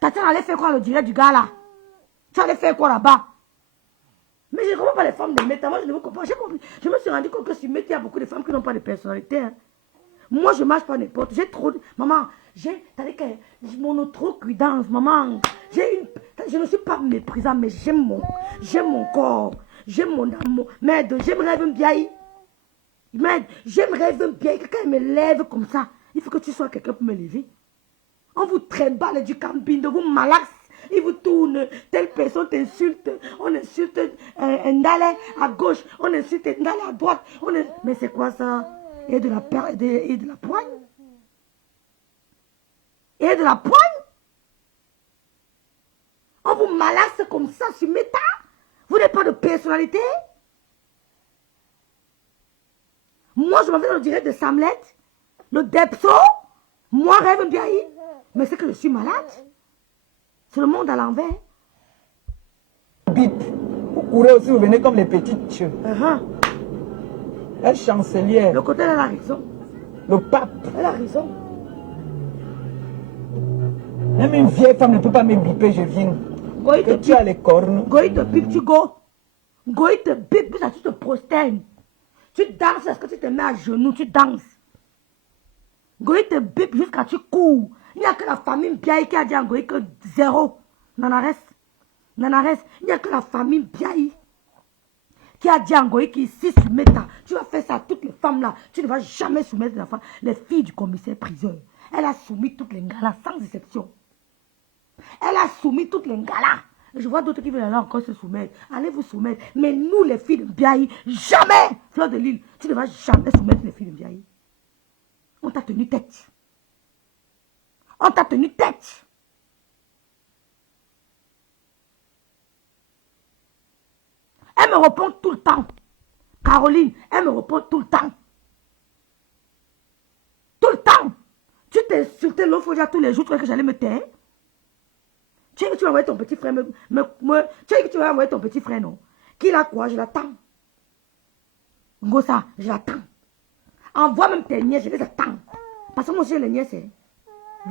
Tatiana allait faire quoi le direct du gars là? Tu allais faire quoi là-bas? Mais je ne comprends pas les femmes de Meta. Moi, je ne vous comprends pas. J'ai compris. Je me suis rendu compte que sur Meta, il y a beaucoup de femmes qui n'ont pas de personnalité. Hein. Moi, je ne marche pas n'importe. J'ai trop de... Maman, t'as dit que mon trop cuidance, maman. Je ne suis pas méprisant, mais j'aime mon corps. J'aime mon amour. Merde, j'aimerais me bien. Merde, j'aimerais me bien. Quelqu'un me lève comme ça. Il faut que tu sois quelqu'un pour me lever. On vous trimballe du camping, de vous malaxe. Il vous tourne, telle personne t'insulte. On insulte un Ndalé à gauche, on insulte un Ndalé à droite. Mais c'est quoi ça? Et de la poigne. Et de la poigne. On vous malaxe comme ça sur Meta. Vous n'avez pas de personnalité. Moi, je m'en vais dans le direct de Samlet, le Depso. Moi, Rêve Mbiaye. Mais c'est que je suis malade. C'est le monde à l'envers. Bip. Vous courez aussi, vous venez comme les petites. Elle chancelière. Le côté, elle a raison. Le pape. Elle a raison. Même une vieille femme ne peut pas me biper, je viens. Que tu as les cornes. Goï te bip, tu go. Goï te bip, tu te prosternes. Tu danses, est-ce que tu te mets à genoux, tu danses. Goï te bip jusqu'à tu cours. Il n'y a que la famille Mbiaye qui a dit à Goï que 0. Nanares. Il n'y a que la famille Mbiaye qui a dit à Ngoï qu'ici sur Meta, tu vas faire ça à toutes les femmes là. Tu ne vas jamais soumettre les filles du commissaire priseur. Elle a soumis toutes les galas sans exception. Elle a soumis toutes les galas. Je vois d'autres qui veulent aller encore se soumettre. Allez vous soumettre. Mais nous les filles de Mbiaye, jamais, Fleur de Lille, tu ne vas jamais soumettre les filles de Mbiaye. On t'a tenu tête. On t'a tenu tête. Elle me répond tout le temps. Caroline, elle me répond tout le temps. Tout le temps. Tu t'es insulté l'autre fois tous les jours, tu croyais que j'allais me taire. Tu sais que tu vas envoyer ton petit frère. Tu sais que tu vas envoyer ton petit frère, non? Qu'il a quoi? Je l'attends. Ngosa, je l'attends. Envoie même tes nièces, je les attends. Parce que moi aussi, les nièces,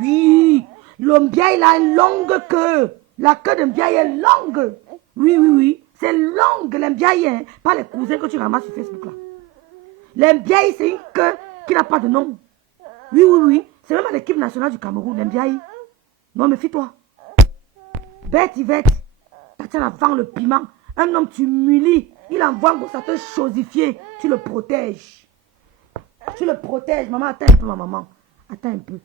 oui. Le Mbiaye, il a une longue queue. La queue de Mbiaye est longue. Oui. C'est longue, les Mbiaye, hein. Pas les cousins que tu ramasses sur Facebook, là. Les Mbiaye, c'est une queue qui n'a pas de nom. Oui. C'est même à l'équipe nationale du Cameroun, les Mbiaye. Non, méfie-toi. Bête, Yvette. Tatiana vend le piment. Un homme, tu m'humilie. Il envoie pour ça te chosifier. Tu le protèges. Tu le protèges. Maman, attends un peu, ma maman. Attends un peu.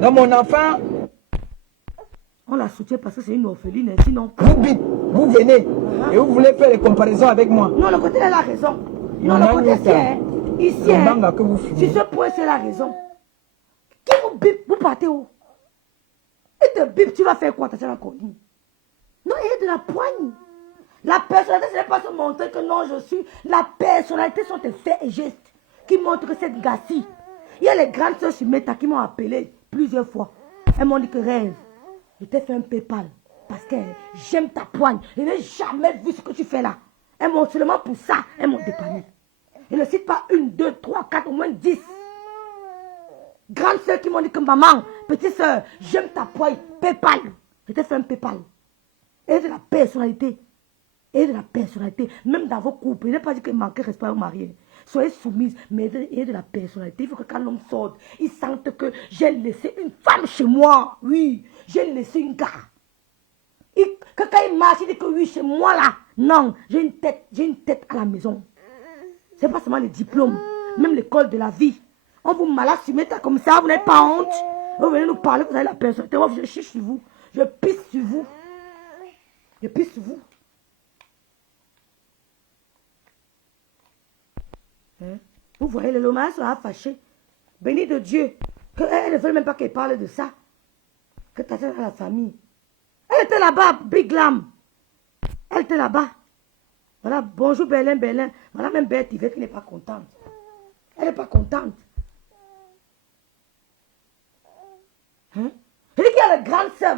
Donc, mon enfant, on la soutient parce que c'est une orpheline. Sinon, vous venez et vous voulez faire les comparaisons avec moi. Non, le côté, elle a raison. Non, le côté, c'est ici. Sur ce point, c'est la raison. Qui vous bip, vous partez où? Et te bip, tu vas faire quoi, Tatiana Koni? Non, il y a de la poigne. La personnalité, ce n'est pas se montrer que non, je suis. La personnalité sont tes faits et gestes qui montrent que cette gâchis. Il y a les grandes soeurs sur Meta qui m'ont appelé plusieurs fois. Elles m'ont dit que Rêve, je t'ai fait un PayPal parce que j'aime ta poigne. Je n'ai jamais vu ce que tu fais là. Elles m'ont seulement pour ça, elles m'ont dépanné. Et ne cite pas 1, 2, 3, 4, au moins 10. Grandes soeurs qui m'ont dit que maman, petite soeur, j'aime ta poigne, PayPal. Je t'ai fait un PayPal. Et de la personnalité. Et de la personnalité. Même dans vos couples. Il n'est pas dit que manquez respect au mari. Soyez soumise, mais ayez de la personnalité. Il faut que quand l'homme sorte, il sente que j'ai laissé une femme chez moi. Oui, j'ai laissé une gars. Et que quand il marche, il dit que oui, chez moi là. Non, j'ai une tête à la maison. C'est pas seulement les diplômes, même l'école de la vie. On vous malade sur méta comme ça, vous n'avez pas honte. Vous venez nous parler, vous avez la personnalité. Moi, je chie sur vous. Je pisse sur vous. Je pisse sur vous. Hein? Vous voyez, le lomage sera fâché. Béni de Dieu. Elle ne veut même pas qu'elle parle de ça. Que tu as à la famille. Elle était là-bas, Big Lam. Elle était là-bas. Voilà, bonjour Berlin, Berlin. Voilà même Bête Yvette qui n'est pas contente. Elle n'est pas contente. Hein? Elle dit qu'il y a les grandes sœurs.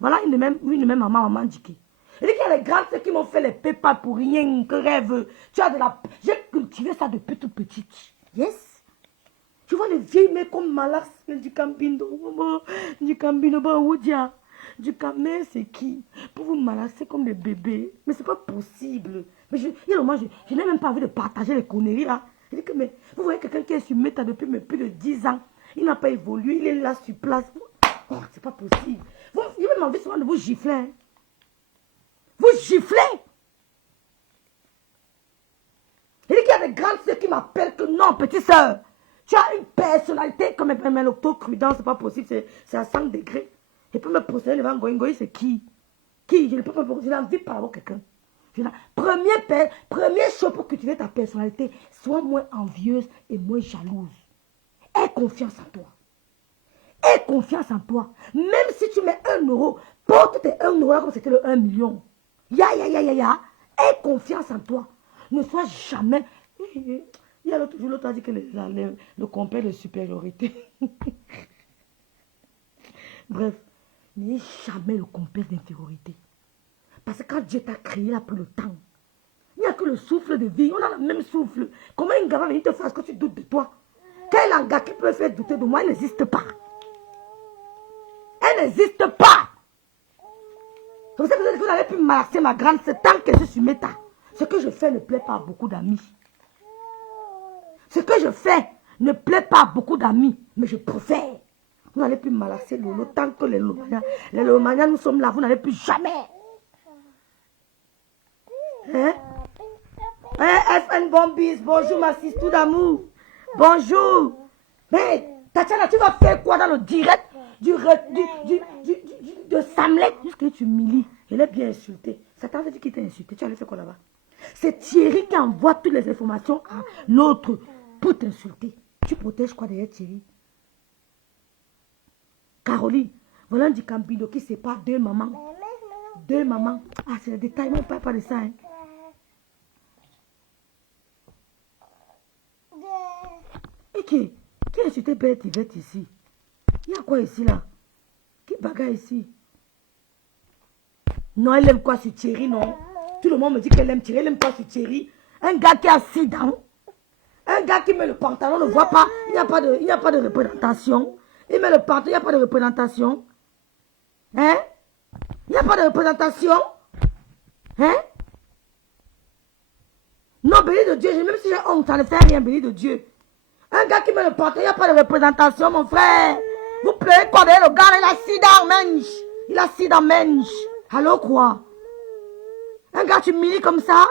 Voilà une de même maman Djiki. Elle dit qu'il y a les grandes sœurs qui m'ont fait les pépas pour rien, que rêve. Tu as de la... J'ai cultivé ça depuis toute petite. Yes. Tu vois les vieilles mecs comme Malas, du Cambindo, du Cambindo, du Camé, c'est qui? Pour vous malasser comme des bébés. Mais c'est pas possible. Mais je n'ai même pas envie de partager les conneries là. Je dis que, mais vous voyez quelqu'un qui est sur Meta depuis plus de 10 ans. Il n'a pas évolué, il est là sur place. Oh, c'est pas possible. Il m'a envie souvent de vous gifler. Hein. Vous giflez. Il dit qu'il y a des grandes sœurs qui m'appellent que non, petite sœur. Tu as une personnalité comme l'autocrudence, c'est pas possible, c'est à 100 degrés. Et puis me procéder devant Goïngoï, c'est qui? Qui? Je n'ai envie de parler avec quelqu'un. Première chose pour cultiver ta personnalité, sois moins envieuse et moins jalouse. Aie confiance en toi. Aie confiance en toi. Même si tu mets 1 euro, porte tes 1 euro là comme c'était le 1 million. Aie confiance en toi. Ne sois jamais... Il y a l'autre jour, l'autre a dit que le compère de supériorité. Bref, n'ayez jamais le compère d'infériorité. Parce que quand Dieu t'a créé, il a pris le temps. Il n'y a que le souffle de vie. On a le même souffle. Comment un gars va venir te faire ce que tu doutes de toi? Quel gars qui peut faire douter de moi? Elle n'existe pas. Elle n'existe pas. C'est pour ça que vous n'avez pu marcher ma grande. C'est tant que je suis méta. Ce que je fais ne plaît pas à beaucoup d'amis. Ce que je fais ne plaît pas à beaucoup d'amis. Mais je préfère. Vous n'allez plus malasser Lolo. Tant que les Lomaniens, nous sommes là, vous n'allez plus jamais. Hein? FN Bombis, bonjour ma sister d'amour. Bonjour. Mais Tatiana, tu vas faire quoi dans le direct de Samlet? Jusque tu m'humilies. Je l'ai bien insulté. Ça t'a dit qu'il t'a insulté. Tu allais faire quoi là-bas? C'est Thierry qui envoie toutes les informations à l'autre pour t'insulter. Tu protèges quoi derrière Thierry? Caroline, voilà un du Campido qui sépare 2 mamans. 2 mamans. Ah, c'est le détail, on ne parle pas de ça. Hein. Et qui a insulté Bête Yvette ici? Il y a quoi ici là? Qui bagarre ici? Non, elle aime quoi sur Thierry, non? Tout le monde me dit qu'elle aime Thierry, elle aime quoi sur Thierry? Un gars qui a 6 dents. Un gars qui met le pantalon, on ne voit pas. Il n'y a pas de représentation. Il met le pantalon, il n'y a pas de représentation. Hein? Il n'y a pas de représentation. Hein? Non, béni de Dieu, même si j'ai honte, ça ne fait rien, béni de Dieu. Un gars qui met le pantalon, il n'y a pas de représentation, mon frère. Vous pleurez quoi derrière le gars, il a 6 dents, mensch. Il a 6 dents, mensch. Alors quoi? Un gars, tu m'humilies comme ça?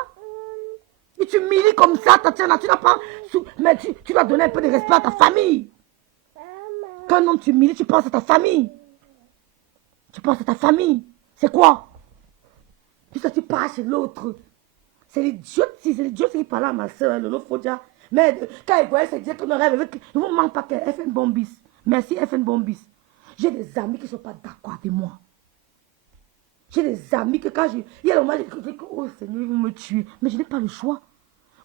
Et tu m'humilies comme ça, Tatiana, tu n'as pas... Mais tu dois donner un peu de respect à ta famille. Quand un homme t'humilie, tu penses à ta famille. Tu penses à ta famille. C'est quoi? Tu pars chez l'autre. C'est l'idiot qui parle à ma soeur, le faut dire. Mais quand il voyait, c'est dire que nos rêves, ne vous manque pas que FN Bombis. Merci FN Bombis. J'ai des amis qui ne sont pas d'accord avec moi. J'ai des amis que quand il y a le moment, je dis que, oh Seigneur, ils vont me tuer. Mais je n'ai pas le choix.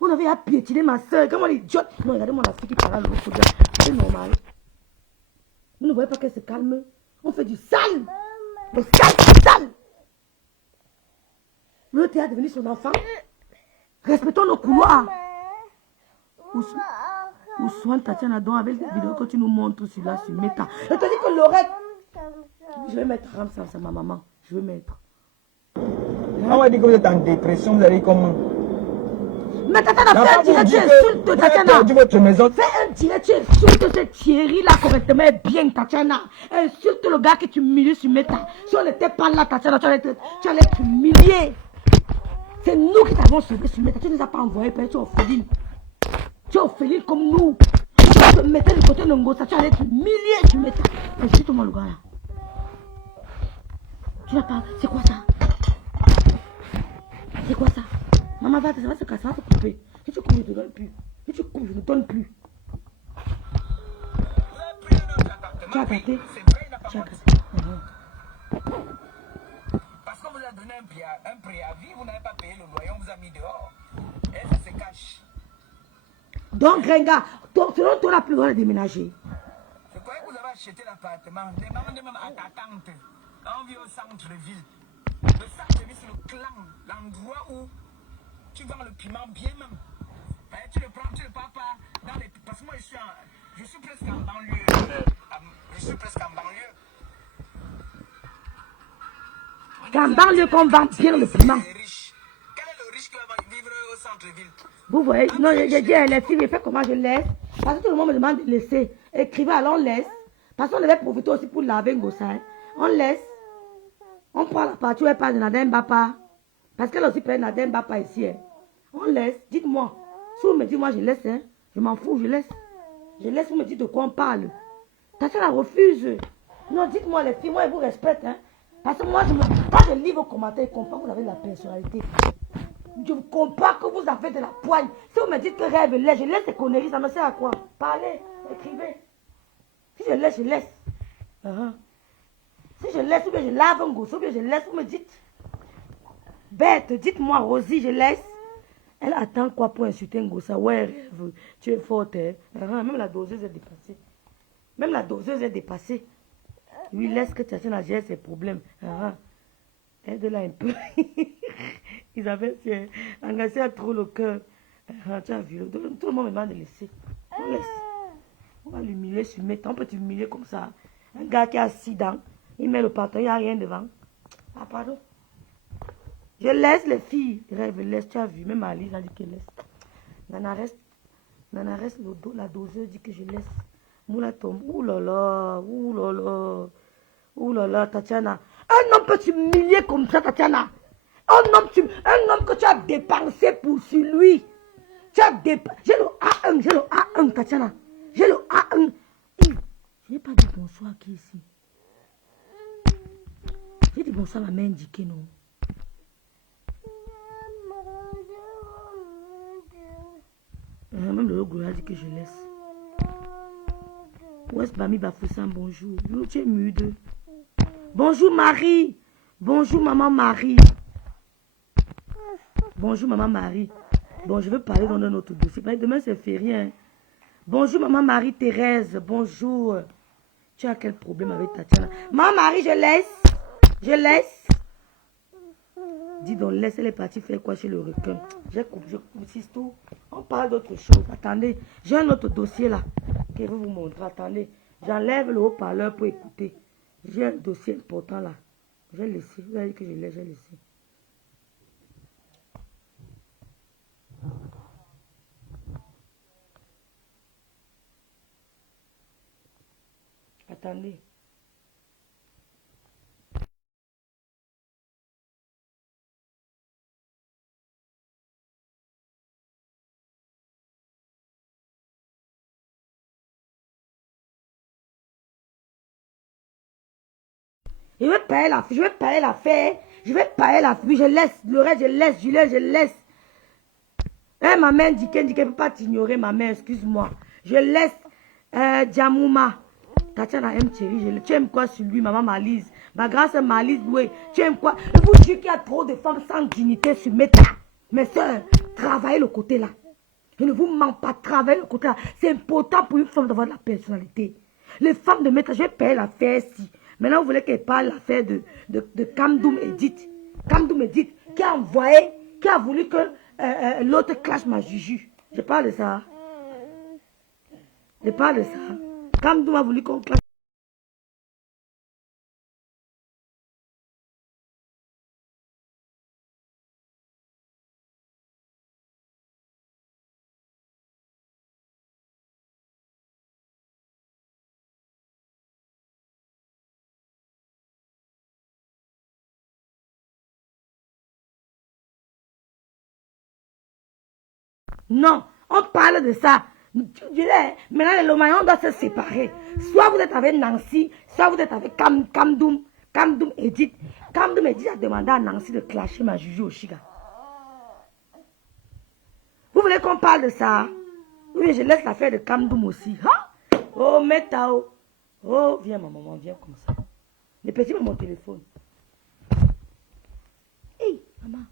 On avait à piétiner ma soeur. Comment l'idiot. Non, regardez-moi la fille qui parle à l'autre, faut dire. C'est normal. Vous ne voyez pas qu'elle se calme? On fait du sale. Le sale, c'est sale. Le théâtre est devenu son enfant. Respectons nos couloirs. Ou soin Tatiana donc avec les vidéos que tu nous montres sur là, sur Meta. Je te dis que Laurette. Je vais mettre Ramsam, c'est ma maman. Je vais mettre. On va dire que vous êtes en dépression, vous allez comment? Mais Tatiana, fais un direct, tu insultes Tatiana. Perdu votre maison. Fais un direct, tu insultes cette Thierry là correctement et bien, Tatiana. Insulte le gars que tu humilies sur Meta. Si on n'était pas là, Tatiana, tu allais t'humilier. C'est nous qui t'avons sauvé sur Meta. Tu ne nous as pas envoyé, tu es orpheline. Tu es orpheline comme nous. Si on te mettait du côté de Ngosa, tu allais t'humilier sur Meta. Insulte-moi le gars là. Tu n'as pas. C'est quoi ça? C'est quoi ça? Maman va se casser, ça va se couper. Si tu coupes, je ne te donne plus. Si tu coupes, je ne te donne plus. Tu as gâté? Tu as gâté. Parce qu'on vous a donné un préavis, vous n'avez pas payé le loyer, on vous a mis dehors. Et ça se cache. Donc, Grenga, selon toi, on n'a plus le droit de déménager. Je croyais que vous avez acheté l'appartement. Les mamans de même à ta tante. On vit au centre-ville. Le centre-ville, c'est le clan, l'endroit où tu vends le piment bien même. Tu le prends, tu le papa dans les... Parce que moi, je suis presque en banlieue. Je suis presque en banlieue. C'est en banlieue qu'on vend bien le piment. Quel est le riche qui va vivre au centre-ville? Vous voyez, non, j'ai dit à les filles, je fais comment je laisse. Parce que tout le monde me demande de laisser. Écrivez, alors on laisse. Parce qu'on devait profiter aussi pour laver Ngosa. On laisse. On prend la partie où elle parle de Nadine Bapa. Parce qu'elle aussi paye Nadine Bapa ici. Hein. On laisse. Dites-moi. Si vous me dites, moi je laisse. Hein. Je m'en fous, je laisse. Je laisse, vous me dites de quoi on parle. Tatiana refuse. Non, dites-moi les filles, moi je vous respecte. Hein. Parce que moi, quand je lis vos commentaires, je comprends que vous avez de la personnalité. Je comprends que vous avez de la poigne. Si vous me dites que rêve laisse, je laisse ces conneries, ça me sert à quoi? Parlez, écrivez. Si je laisse, je laisse. Si je laisse, ou bien je lave un gosse, ou bien je laisse, vous me dites. Bête, dites-moi, Rosie, je laisse. Elle attend quoi pour insulter un gosse? Ouais, rêve, tu es forte. Hein? Même la doseuse est dépassée. Même la doseuse est dépassée. Lui, laisse que Tatiana gère ses problèmes. Aide-la un peu. Ils avaient fait. Engagé à trop le cœur. Tu as vu, tout le monde me demande de laisser. On laisse. On va l'humilier sur Meta. On peut t'humilier comme ça. Un gars qui a 6 dents, il met le pantalon, il n'y a rien devant. Ah, pardon. Je laisse les filles. Rêve, laisse. Tu as vu, même Alice a dit qu'elle laisse. Nana reste, la doseuse dit que je laisse. Moula tombe. Ouh là là, ouh là là. Ouh là là, Tatiana. Un homme peut t'humilier comme ça, Tatiana. Un homme que tu as dépensé pour lui. Tu as dépensé. J'ai le A1, Tatiana. J'ai le A1. Je n'ai pas dit bonsoir qui est ici. J'ai dit bonsoir à ma main indiquée, non. Même le logo a dit que je laisse. Où est-ce Bami Bafoussam, bonjour. Tu es mude. Bonjour Marie. Bonjour maman Marie. Bonjour maman Marie. Bon, je veux parler dans un autre dossier. Demain c'est férié. Hein. Bonjour maman Marie Thérèse. Bonjour. Tu as quel problème avec Tatiana? Maman Marie, je laisse. Je laisse. Dis donc, laisse, elle est partie faire quoi chez le requin? Je coupe tout. On parle d'autre chose. Attendez, j'ai un autre dossier là. Que je vais vous montrer. Attendez, j'enlève le haut-parleur pour écouter. J'ai un dossier important là. J'ai laissé. Vous avez dit que je laisse, j'ai laissé. Attendez. Je vais payer la fête. Je vais payer la fille. Je laisse. Le reste, je laisse. Eh, ma mère dit qu'elle ne peut pas t'ignorer, ma mère. Excuse-moi. Je laisse Djamouma. Tatiana aime Thierry. Tu aimes quoi sur lui, maman Malise? Ma grâce est Malise, oui. Tu aimes quoi? Je vous jure qu'il y a trop de femmes sans dignité sur Meta. Mes soeurs, travaillez le côté là. Je ne vous mens pas. Travaillez le côté là. C'est important pour une femme d'avoir de la personnalité. Les femmes de Meta, je vais payer l'affaire si. Maintenant, vous voulez qu'elle parle l'affaire de Kamdoum Edith. Kamdoum Edith qui a envoyé, qui a voulu que l'autre clash ma Juju. Je parle de ça. Je parle de ça. Kamdoum a voulu qu'on clash. Non, on parle de ça. Maintenant, les Lomayens doivent se séparer. Soit vous êtes avec Nancy, soit vous êtes avec Kamdoum Edith. Kamdoum Edith a demandé à Nancy de clasher ma Juju au Chiga. Vous voulez qu'on parle de ça? Oui, je laisse l'affaire de Kamdoum aussi. Hein? Oh, Metao. Oh, viens, ma maman, viens comme ça. Les petits, mon téléphone. Hey, maman.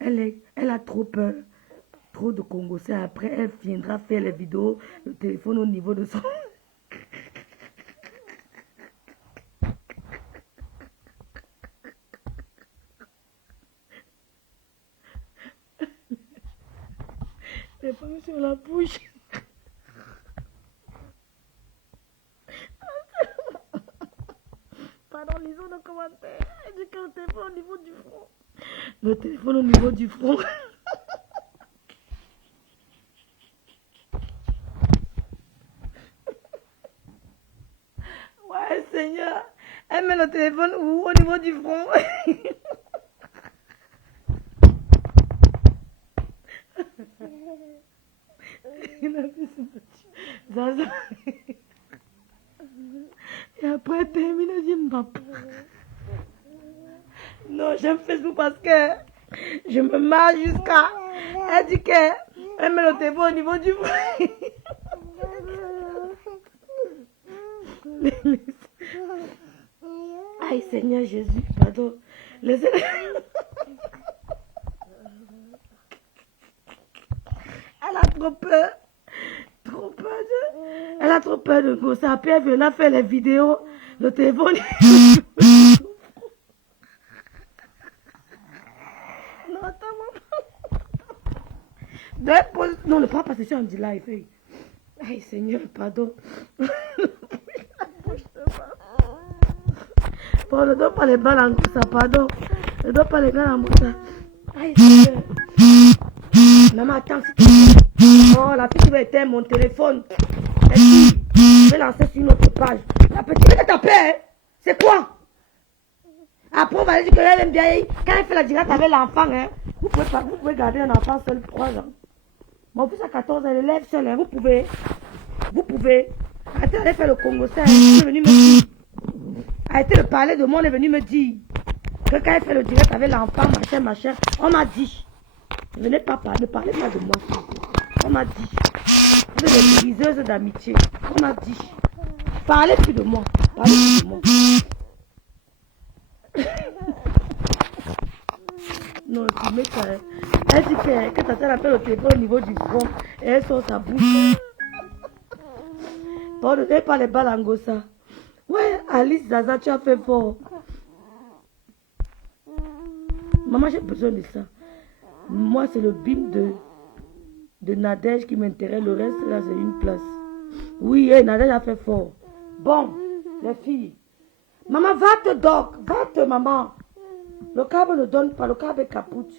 Elle a trop peur. Trop de Congolais. Après, elle viendra faire les vidéos, le téléphone au niveau de son... Les pommes sur la bouche. Pardon, lisons nos commentaires. Elle dit que le téléphone au niveau du front. Le téléphone au niveau du front. Ouais, Seigneur. Elle met le téléphone où? Au niveau du front. Il a fait ce petit. Zaza. Et après, elle termine, elle dit Mbappé. Non, j'aime Facebook parce que je me marre jusqu'à. Elle dit qu'elle met le téléphone au niveau du front. Aïe, Seigneur Jésus, pardon. Laissez. Elle a trop peur. Trop peur de... Elle a trop peur de Gossa. Puis elle vient faire les vidéos. Le téléphone. Non, attends, maman. Non, ne prends pas, c'est sur un live. Aïe, Seigneur, pardon. Bon, ne donne pas les balles en Gossa, pardon. Ne donne pas les balles en Gossa. Aïe, Seigneur. Maman, attends, s'il te plaît. Oh, la fille qui va éteindre mon téléphone. Elle dit, je vais lancer sur une autre page. La petite, elle taper, hein? C'est quoi? Après, on va dire qu'elle aime bien. Quand elle fait la direct avec l'enfant, hein, vous pouvez garder un enfant seul 3 ans. Mon fils a 14 ans, elle élève seul, hein, vous pouvez. Arrêtez d'aller faire le Congo, hein, elle est venue me dire. Arrêtez de parler de moi, on est venu me dire. Que quand elle fait le direct avec l'enfant, machin, on m'a dit. Ne venez pas parler, ne parlez pas de moi. On m'a dit. Vous êtes des briseuses d'amitié. On m'a dit. Parlez plus de moi. Parlez plus de moi. Non, tu mets ça. Elle dit que ta soeur appelle au téléphone au niveau du front. Et elle sort sa bouche. Bon, ne donnez pas les balles en Gossa. Ouais, Alice Zaza, tu as fait fort. Maman, j'ai besoin de ça. Moi, c'est le bim de Nadège qui m'intéresse. Le reste, là, c'est une place. Oui, Nadège a fait fort. Bon, les filles. Maman, va-te, doc. Va-te, maman. Le câble ne donne pas. Le câble est capoute.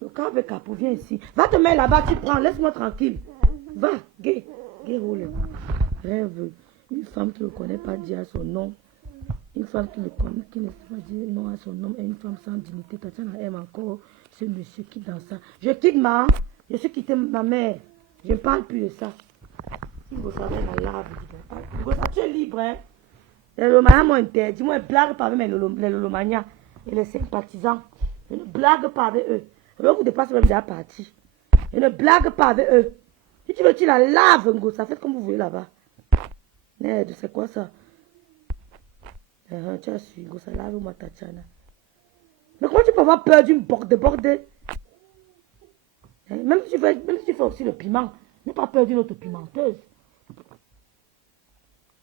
Le câble est capoute. Viens ici. Va te mettre là-bas. Tu prends. Laisse-moi tranquille. Va, gay. Gay roule. Rêve. Une femme qui ne connaît pas dire son nom. Une femme qui ne connaît, qui ne sait pas dire non à son nom, et une femme sans dignité. Tatiana aime encore ce monsieur qui dans ça. Je quitte je suis quitté ma mère. Je ne parle plus de ça. Si vous savez la lave, tu es libre, hein. Les Lomaniens m'ont interdit. Moi, je ne blague pas avec les Lomaniens et les sympathisants. Je ne blague pas avec eux. Je vous dépasse même déjà parti. Je ne blague pas avec eux. Si tu veux, tu la laves, Ngosa. Faites comme vous voulez là-bas. Merde, c'est quoi ça? Tu as su, Ngosa, lave-moi Tatiana. Mais comment tu peux avoir peur d'une bordée? Même si tu fais aussi le piment, n'aie pas peur d'une autre pimenteuse.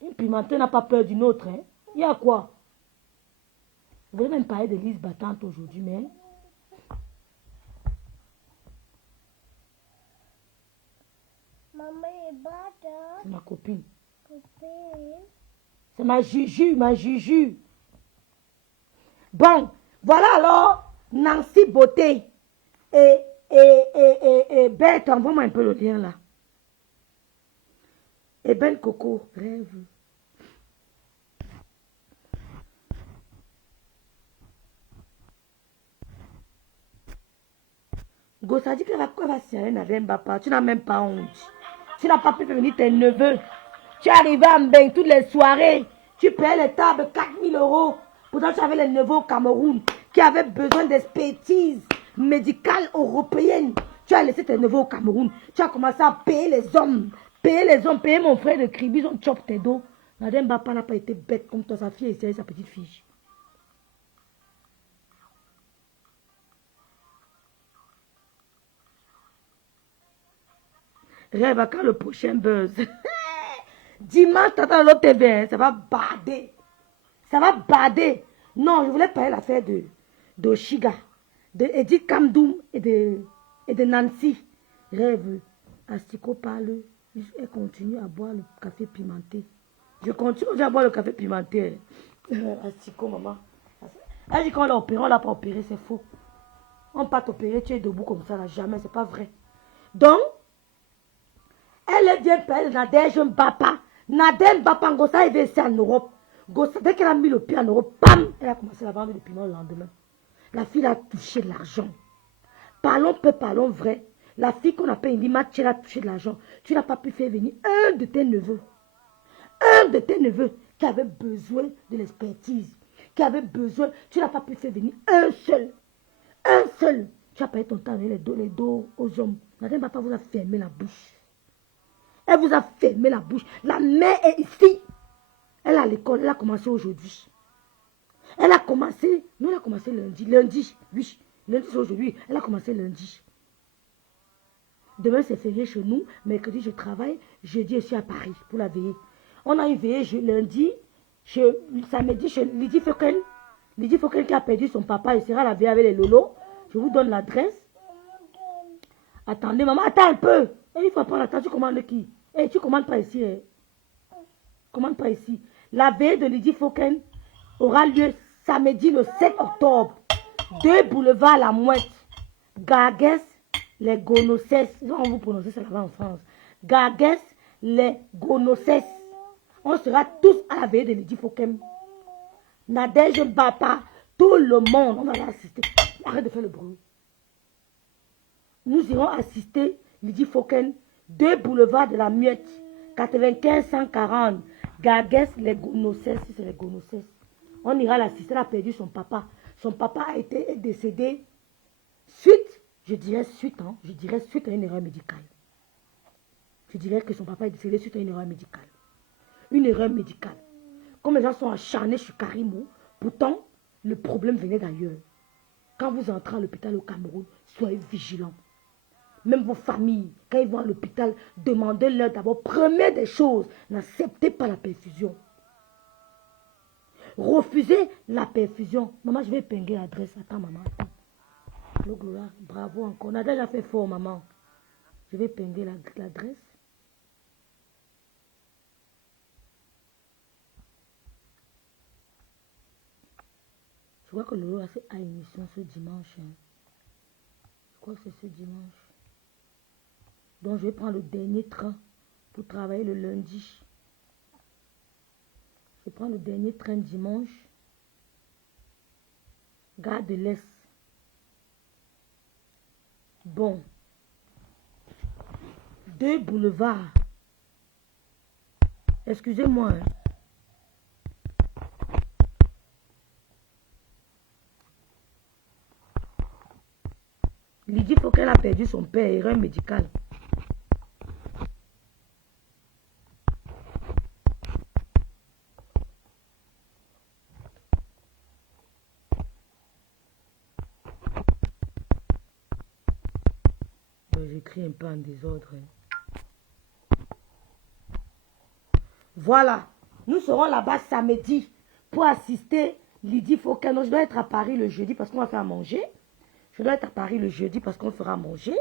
Une pimenteuse n'a pas peur d'une autre. Hein. Il y a quoi? Vous voulez même parler de Lise battante aujourd'hui, mais... Maman est battante. C'est ma copine. Copine. C'est ma Juju. Bon, voilà alors Nancy Beauté et Bête, envoie-moi un peu le lien là. Et Ben Coco, rêve. Gossa dit qu'elle va signaler Nadem Bapa. Tu n'as même pas honte. Tu n'as pas pu faire venir tes neveux. Tu es arrivé à Mbeng toutes les soirées. Tu payais les tables 4 000 €. Pourtant, tu avais les neveux au Cameroun qui avaient besoin d'expertise médicale européenne. Tu as laissé tes neveux au Cameroun. Tu as commencé à payer les hommes. Payer mon frère de Kribi, ils ont chop tes dos. Nadem Bapa n'a pas été bête comme toi. Sa fille et sa petite fille. Rêve à quand le prochain buzz. Dimanche, t'attends l'autre TV, ça va bader. Ça va bader. Non, je voulais parler de l'affaire de Shiga, de Edith Kamdoum et de Nancy. Rêve, Astiko parle, elle continue à boire le café pimenté. Je continue à boire le café pimenté. Astiko, maman. Elle dit qu'on l'a opéré, on l'a pas opéré, c'est faux. On peut t'opérer, tu es debout comme ça, là, jamais, c'est pas vrai. Donc, elle vient parler de Nadège Mbapa. Nadège Mbapa, Gossa est venue ici en Europe. Gossa, dès qu'elle a mis le pied en Europe, bam, elle a commencé à vendre des piments le lendemain. La fille a touché de l'argent. Parlons peu, parlons vrai. La fille qu'on appelle Indima, tu as touché de l'argent. Tu n'as pas pu faire venir un de tes neveux. Un de tes neveux qui avait besoin de l'expertise. Qui avait besoin, tu n'as pas pu faire venir un seul. Un seul. Tu as payé ton temps, les dos aux hommes. Nadège Mbapa vous a fermé la bouche. Elle vous a fermé la bouche. La mère est ici. Elle est à l'école. Elle a commencé aujourd'hui. Elle a commencé. Non, elle a commencé lundi. Lundi, oui. Lundi, c'est aujourd'hui. Elle a commencé lundi. Demain, c'est férié chez nous. Mercredi, je travaille. Jeudi, je suis à Paris pour la veillée. On a une veillée lundi. Samedi, chez Lydie Foken. Lydie Foken qui a perdu son papa. Il sera à la veillée avec les lolos. Je vous donne l'adresse. Attendez, maman. Attends un peu. Et il faut prendre la tâche, tu commandes qui? Et tu commandes pas ici. Commande pas ici. La veille de Lydie Foken aura lieu samedi le 7 octobre. 2 boulevard La Mouette. Gargues, les Gonosses. On vous prononcer ça là-bas en France. Gargues, les Gonosses. On sera tous à la veille de Lydie Foken. Nadège Mbapa, tout le monde. On va aller assister. Arrête de faire le bruit. Nous irons assister Lydie Foken, 2 boulevard de la Muette, 95 140, Gargues, les Gonosses, c'est les Gonosses. On ira l'assister, elle a perdu son papa. Son papa est décédé suite, je dirais suite à une erreur médicale. Je dirais que son papa est décédé suite à une erreur médicale. Une erreur médicale. Comme les gens sont acharnés sur Karimo, pourtant, le problème venait d'ailleurs. Quand vous entrez à l'hôpital au Cameroun, soyez vigilants. Même vos familles, quand ils vont à l'hôpital, demandez-leur d'abord, première des choses, n'acceptez pas la perfusion. Refusez la perfusion. Maman, je vais épingler l'adresse. Attends, maman, attends. Le gloire, bravo encore. On a déjà fait fort, maman. Je vais épingler l'adresse. Je crois que Lolo a une émission ce dimanche. Hein. Je crois que c'est ce dimanche. Donc, je vais prendre le dernier train pour travailler le lundi. Je prends le dernier train dimanche. Gare de l'Est. Bon. 2 boulevards. Excusez-moi. Hein. Lydie Foken a perdu son père, erreur médicale. J'écris un peu en désordre. Voilà. Nous serons là-bas samedi pour assister Lydie Foken. Je dois être à Paris le jeudi parce qu'on va faire manger. Je dois être à Paris le jeudi parce qu'on fera manger.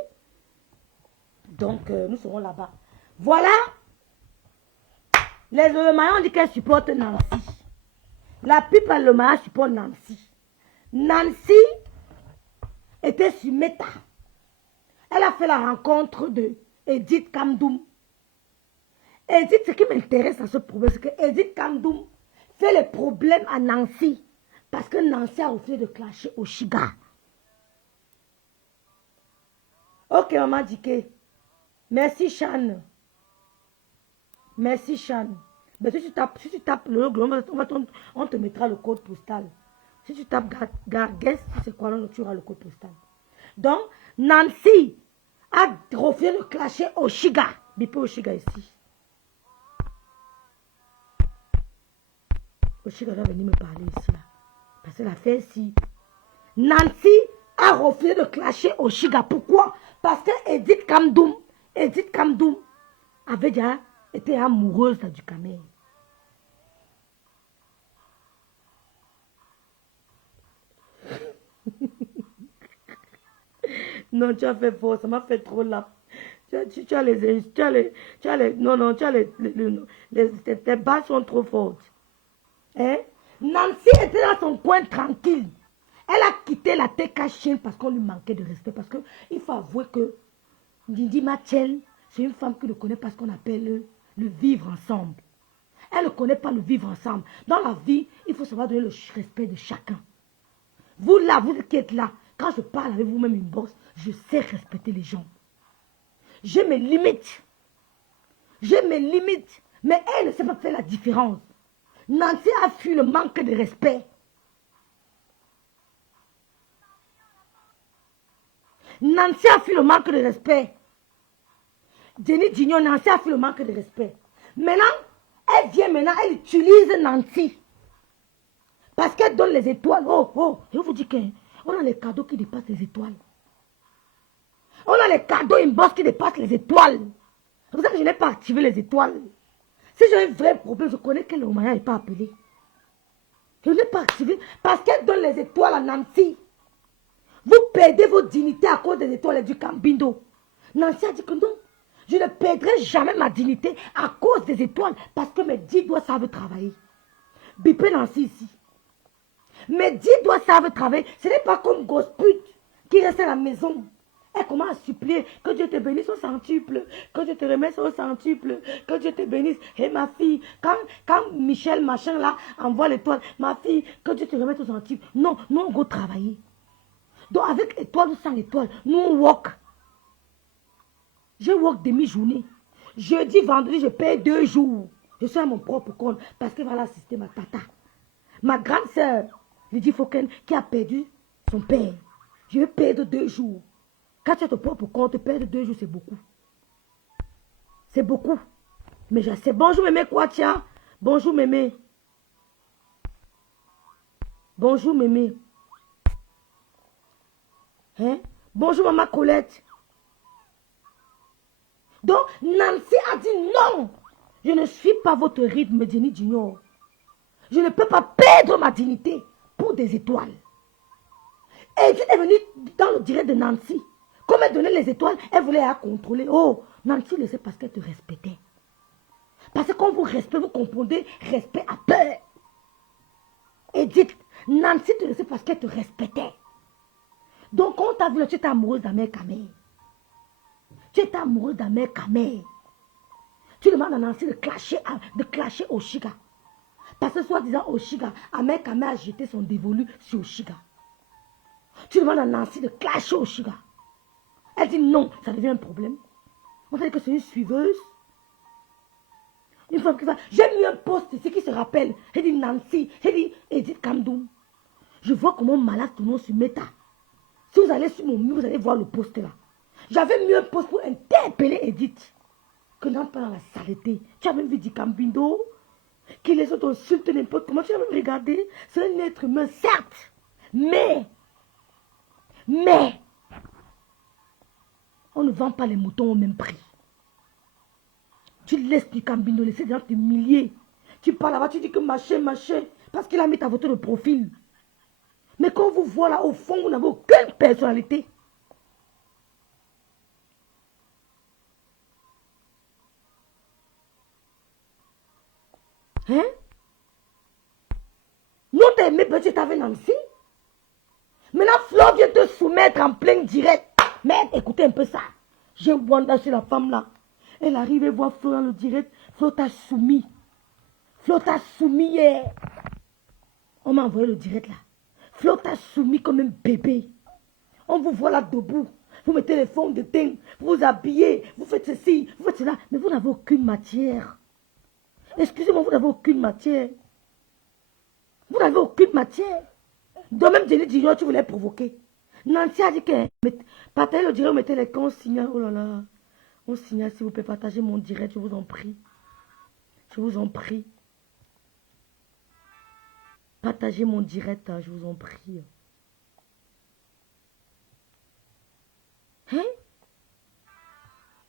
Donc, nous serons là-bas. Voilà. Le Maya, on dit qu'elle supporte Nancy. La plupart le Maya supporte Nancy. Nancy était sur Meta. Elle a fait la rencontre de Edith Kamdoum. Edith, ce qui m'intéresse à ce problème, c'est que Edith Kamdoum fait les problèmes à Nancy. Parce que Nancy a refusé de clasher au Shiga. Ok, maman Dike. Merci, Chan. Merci, Chan. Mais si tu tapes le logo, on te mettra le code postal. Si tu tapes Gargues, c'est quoi, tu auras le code postal. Donc, Nancy a refusé de clasher Oshiga. Bipé Oshiga ici. Oshiga doit venir me parler ici. Là. Parce que la fait ici. Nancy a refusé de clasher Oshiga. Pourquoi? Parce que Edith Kamdoum avait déjà été amoureuse là, du camel. Non, tu as fait fort, ça m'a fait trop là. Tu as tes bases sont trop fortes. Hein? Nancy était dans son coin tranquille. Elle a quitté la TK Chine parce qu'on lui manquait de respect. Parce qu'il faut avouer que Didi Machel, c'est une femme qui le connaît parce qu'on appelle le vivre ensemble. Elle ne connaît pas le vivre ensemble. Dans la vie, il faut savoir donner le respect de chacun. Vous là, vous qui êtes là, quand je parle avec vous-même une bosse, je sais respecter les gens. J'ai mes limites. J'ai mes limites. Mais elle ne sait pas faire la différence. Nancy a fui le manque de respect. Nancy a fui le manque de respect. Jenny Dignon, Nancy a fui le manque de respect. Maintenant, elle vient maintenant, elle utilise Nancy. Parce qu'elle donne les étoiles. Oh, je vous dis qu'on a les cadeaux qui dépassent les étoiles. On a les cadeaux inbox qui dépassent les étoiles. C'est pour ça que je n'ai pas activé les étoiles. Si j'ai un vrai problème, je connais que le Romania n'est pas appelé. Je n'ai pas activé parce qu'elle donne les étoiles à Nancy. Vous perdez vos dignités à cause des étoiles du Cambindo. Nancy a dit que non. Je ne perdrai jamais ma dignité à cause des étoiles parce que mes 10 doigts savent travailler. Bipé Nancy ici. Mes 10 doigts savent travailler. Ce n'est pas comme Gosput qui reste à la maison. Elle commence à supplier que Dieu te bénisse au centuple, que Dieu te remette au centuple, que Dieu te bénisse. Et ma fille, quand Michel machin là envoie l'étoile, ma fille, que Dieu te remette au centuple. Non, nous on va travailler. Donc avec étoile ou sans étoile, nous on walk. Je walk demi-journée. Jeudi, vendredi, je paye 2 jours. Je suis à mon propre compte parce que voilà assister ma tata. Ma grande sœur, Lydie Foken, qui a perdu son père. Je vais perdre 2 jours. Quand tu as ton propre compte, perdre 2 jours, c'est beaucoup. C'est beaucoup. Mais je sais. Bonjour, mémé Kouatia. Bonjour, mémé. Bonjour, mémé. Hein? Bonjour, maman Colette. Donc, Nancy a dit non. Je ne suis pas votre rythme, Jenny Junior. Je ne peux pas perdre ma dignité pour des étoiles. Et tu es venu dans le direct de Nancy. Comme elle donnait les étoiles, elle voulait la contrôler. Oh, Nancy le sait parce qu'elle te respectait. Parce que quand vous respectez, vous comprenez respect à peur. Et dites, Nancy te le sait parce qu'elle te respectait. Donc, quand tu as vu, tu étais amoureuse d'Amel Kamé. Tu étais amoureuse d'Amel Kamé. Tu demandes à Nancy de clasher Oshiga. Parce que soi-disant Oshiga, Amel Kamé a jeté son dévolu sur Oshiga. Tu demandes à Nancy de clasher Oshiga. Elle dit non, ça devient un problème. On sait que c'est une suiveuse. Une femme qui va. J'ai mis un post ici qui se rappelle. J'ai dit Nancy, j'ai dit Edith Kamdoum. Je vois comment malade ton nom sur Meta. Si vous allez sur mon mur, vous allez voir le post là. J'avais mis un post pour interpeller Edith. Que n'en pas dans la saleté. Tu as même vu du Cambindo. Qui les autres insultent n'importe comment. Tu as même regardé. C'est un être humain, certes. Mais. On ne vend pas les moutons au même prix. Tu laisses du Cambindo, laisser des gens t'humilier. Tu parles là-bas, tu dis que machin. Parce qu'il a mis ta photo de profil. Mais quand on vous voit là, au fond, vous n'avez aucune personnalité. Hein? Nous, t'as aimé petit avec Nancy. Maintenant, Flo vient te soumettre en plein direct. Mais écoutez un peu ça. J'ai Wanda sur la femme là. Elle arrive et voit Flo dans le direct. Flo t'a soumis. Flo t'a soumis hier. On m'a envoyé le direct là. Flo t'a soumis comme un bébé. On vous voit là debout. vous mettez les fonds de teint, vous vous habillez, vous faites ceci, vous faites cela, mais vous n'avez aucune matière. Excusez-moi, vous n'avez aucune matière. Vous n'avez aucune matière. Donc même Jenny Dion, tu voulais provoquer. Nancy a dit que partagez le direct, mettez les cons, on signale. Oh là là. On signale, s'il vous plaît, partagez mon direct, je vous en prie. Je vous en prie. Partagez mon direct, je vous en prie. Hein?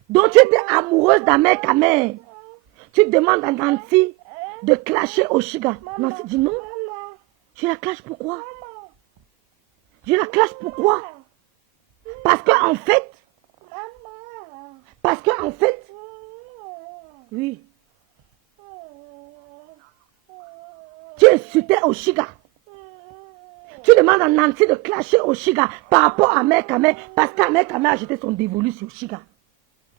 Donc tu étais amoureuse d'un mec à mère. Tu demandes à Nancy de clasher Oshiga. Nancy dit non. Je la clash pourquoi? Je la clash pourquoi? Parce qu'en fait, oui, tu insultais Oshiga. Tu demandes à Nancy de clasher Oshiga par rapport à Mekame parce qu'Amekame a jeté son dévolu sur Oshiga.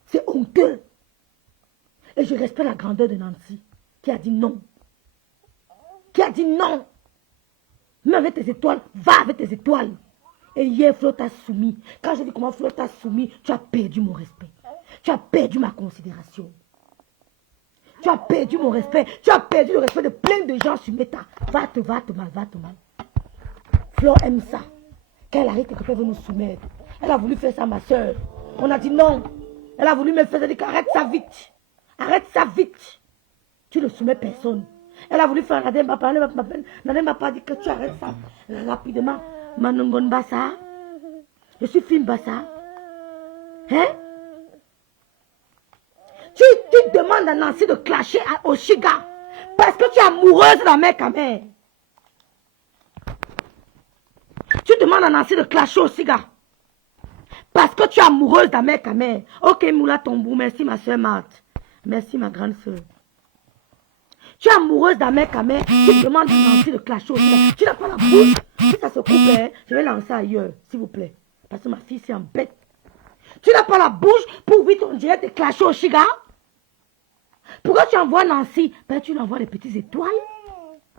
C'est honteux. Et je respecte la grandeur de Nancy qui a dit non. Qui a dit non. Mais avec tes étoiles, va avec tes étoiles. Et hier, Flo t'a soumis. Quand j'ai dit comment Flo t'a soumis, tu as perdu mon respect. Tu as perdu ma considération. Tu as perdu mon respect. Tu as perdu le respect de plein de gens sur Meta. Va te mal. Flo aime ça. Quand elle arrive, quelqu'un veut nous soumettre. Elle a voulu faire ça, ma soeur. On a dit non. Elle a voulu me faire ça. Elle a dit arrête ça vite. Arrête ça vite. Tu ne soumets personne. Elle a voulu faire Nadem Papa. Nadem Papa dit que tu arrêtes ça rapidement. Manongon Bassa. Je suis film Bassa. Hein? Tu demandes à Nancy de clasher à Oshiga. Parce que tu es amoureuse de la mère à mère. Tu demandes à Nancy de clasher Oshiga. Parce que tu es amoureuse de la mère à mère. Ok, Moula Tombou. Merci ma soeur Marthe. Merci ma grande soeur. Tu es amoureuse d'un mec à mère, tu demandes à Nancy de clasher aussi. Tu n'as pas la bouche. Si ça se coupe, je vais lancer ailleurs, s'il vous plaît. Parce que ma fille, c'est un bête. Tu n'as pas la bouche pour ouvrir ton direct et clasher au Chiga. Pourquoi tu envoies Nancy? Ben, tu lui envoies les petites étoiles.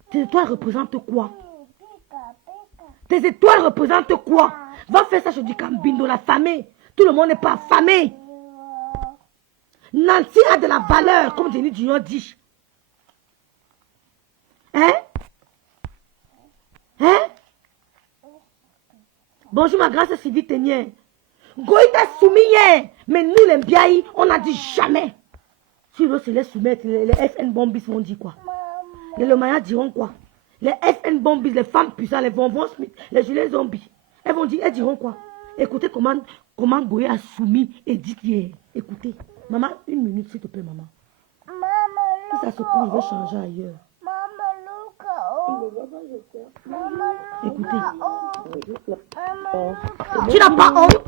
Tes étoiles représentent quoi? Tes étoiles représentent quoi? Va faire ça sur du Cambindo, la famille. Tout le monde n'est pas affamé. Nancy a de la valeur, comme Jenny Dion dit. Hein? Hein? Bonjour ma grâce Sylvie Ténier. Goï t'a soumis hier. Mais nous les Biaï, on a dit jamais. Si l'autre se laisse soumettre, les FN Bombis vont dire quoi? Les Lomayas diront quoi? Les FN Bombis, les femmes puissantes, les bonbons Smith, les gilets zombies. Elles diront quoi? Écoutez comment Goï a soumis et dit hier. Écoutez. Maman, une minute s'il te plaît maman. Si ça se coupe, je vais changer ailleurs. Écoutez, tu n'as pas honte.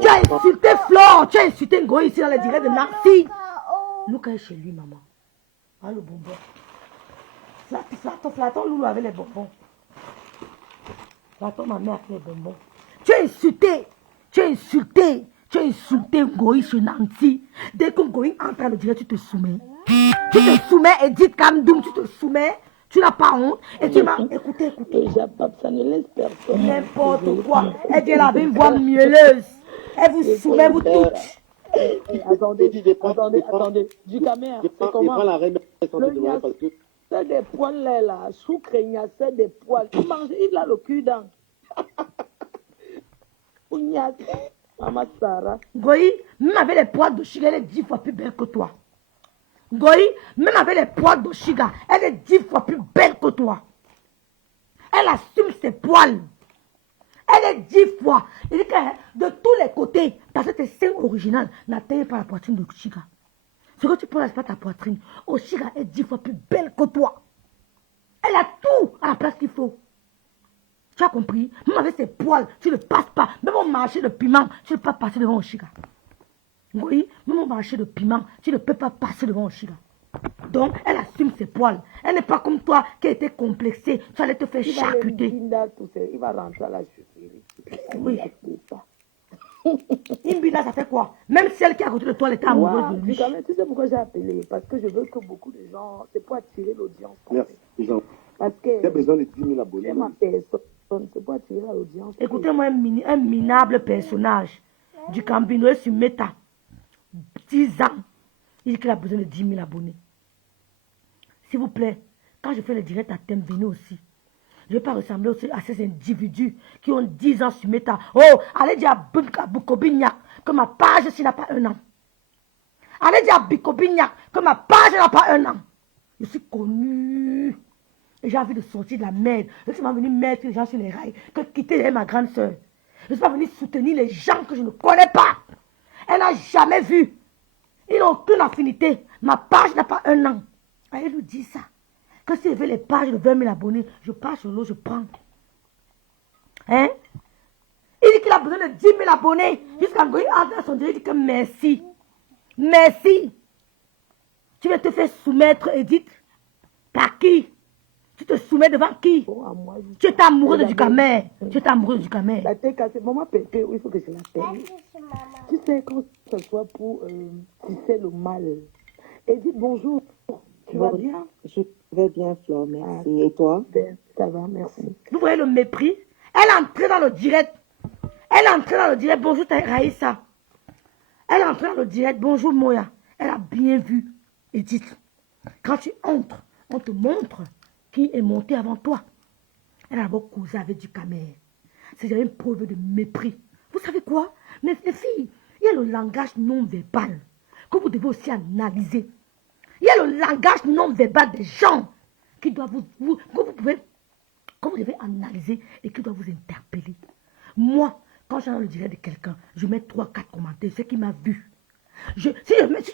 Tu as insulté Flore, tu as insulté Ngoï ici dans les directs de Nancy. Lucas est chez lui, maman. Ah, le bonbon. Flattons Loulou avec les bonbons. Flattons ma mère avec les bonbons. Tu as insulté Ngoï chez Nancy. Dès que Ngoï entre dans le direct, tu te soumets. Tu te soumets et dites Kamdoum, tu te soumets. Tu n'as pas honte. Et tu m'as... Écoutez. Ça ne laisse personne. N'importe quoi. Elle avait une voix mielleuse. Elle vous soumet, vous toutes. Attendez. Du caméra, c'est comment? Prends la reine parce que... C'est des poils là. Sucre, c'est des poils. Il a le cul dans. Maman Sarah. Goï, même avec les poils de Chiga, elle est 10 fois plus belle que toi. Goï, même avec les poils de Chiga, elle est 10 fois plus belle que toi. Elle assume ses poils. Elle est 10 fois. Il dit que de tous les côtés, parce que tes seins originales n'atteignent pas la poitrine de Chiga. Ce que tu peux pas ta poitrine. Oshiga est 10 fois plus belle que toi. Elle a tout à la place qu'il faut. Tu as compris? Même avec ses poils, tu ne passes pas. Même au marché de piment, tu ne peux pas passer devant Oshiga. Oui, même au marché de piment, tu ne peux pas passer devant Oshiga. Donc, elle assume ses poils. Elle n'est pas comme toi qui a été complexée. Tu allais te faire charcuter. Il va rentrer à la chaufferie. Oui. Imbida, ça fait quoi? Même celle qui est à côté de toi, elle était amoureuse de lui. Tu sais pourquoi j'ai appelé? Parce que je veux que beaucoup de gens... C'est pour attirer l'audience. Merci, Jean. Parce que... J'ai besoin de 10 000 abonnés. C'est ma personne. C'est pour attirer l'audience. Écoutez-moi, un minable personnage. du Cambinois sur Meta. 10 ans. Il dit qu'il a besoin de 10 000 abonnés. S'il vous plaît, quand je fais le direct à thème, venez aussi. Je ne vais pas ressembler aussi à ces individus qui ont 10 ans sur Meta. Oh, allez dire à Bukobignac que ma page s'il n'a pas 1 an. Allez dire à Bukobignac que ma page n'a pas 1 an. Je suis connu. Et j'ai envie de sortir de la merde. Je suis pas venu mettre les gens sur les rails que quitter ma grande soeur. Je ne suis pas venu soutenir les gens que je ne connais pas. Elle n'a jamais vu. Ils n'ont aucune affinité. Ma page n'a pas 1 an. Elle nous dit ça. Que si je veux les pages de 20 000 abonnés, je pars sur l'eau, je prends. Hein? Il dit qu'il a besoin de 10 000 abonnés. Jusqu'à Goï entre dans son direct, il dit que merci. Merci. Tu vas te faire soumettre, Edith. Par qui? Tu te soumets devant qui? Oh, à moi, Tu es amoureux de Ducamer. Tu es amoureux de Ducamer. La tête cassée. Maman, Pépé, il faut que je l'appelle. Merci, maman. Tu sais, quand ce soit pour tisser le mal. Et dis bonjour. Tu vas bien? Je vais bien, Flore, merci. Et toi? Ben, ça va, merci. Vous voyez le mépris? Elle est entrée dans le direct. Elle est entrée dans le direct. Bonjour Raïssa. Elle est entrée dans le direct. Bonjour Moya. Elle a bien vu. Edith. Quand tu entres, on te montre qui est monté avant toi. Elle a d'abord causé avec du Ducamer. C'est une preuve de mépris. Vous savez quoi? Mais les filles, il y a le langage non verbal que vous devez aussi analyser. Il y a le langage non verbal des gens qui doivent que vous devez analyser et qui doivent vous interpeller. Moi, quand j'ai le direct de quelqu'un, je mets 3-4 commentaires, ce qui m'a vu. Si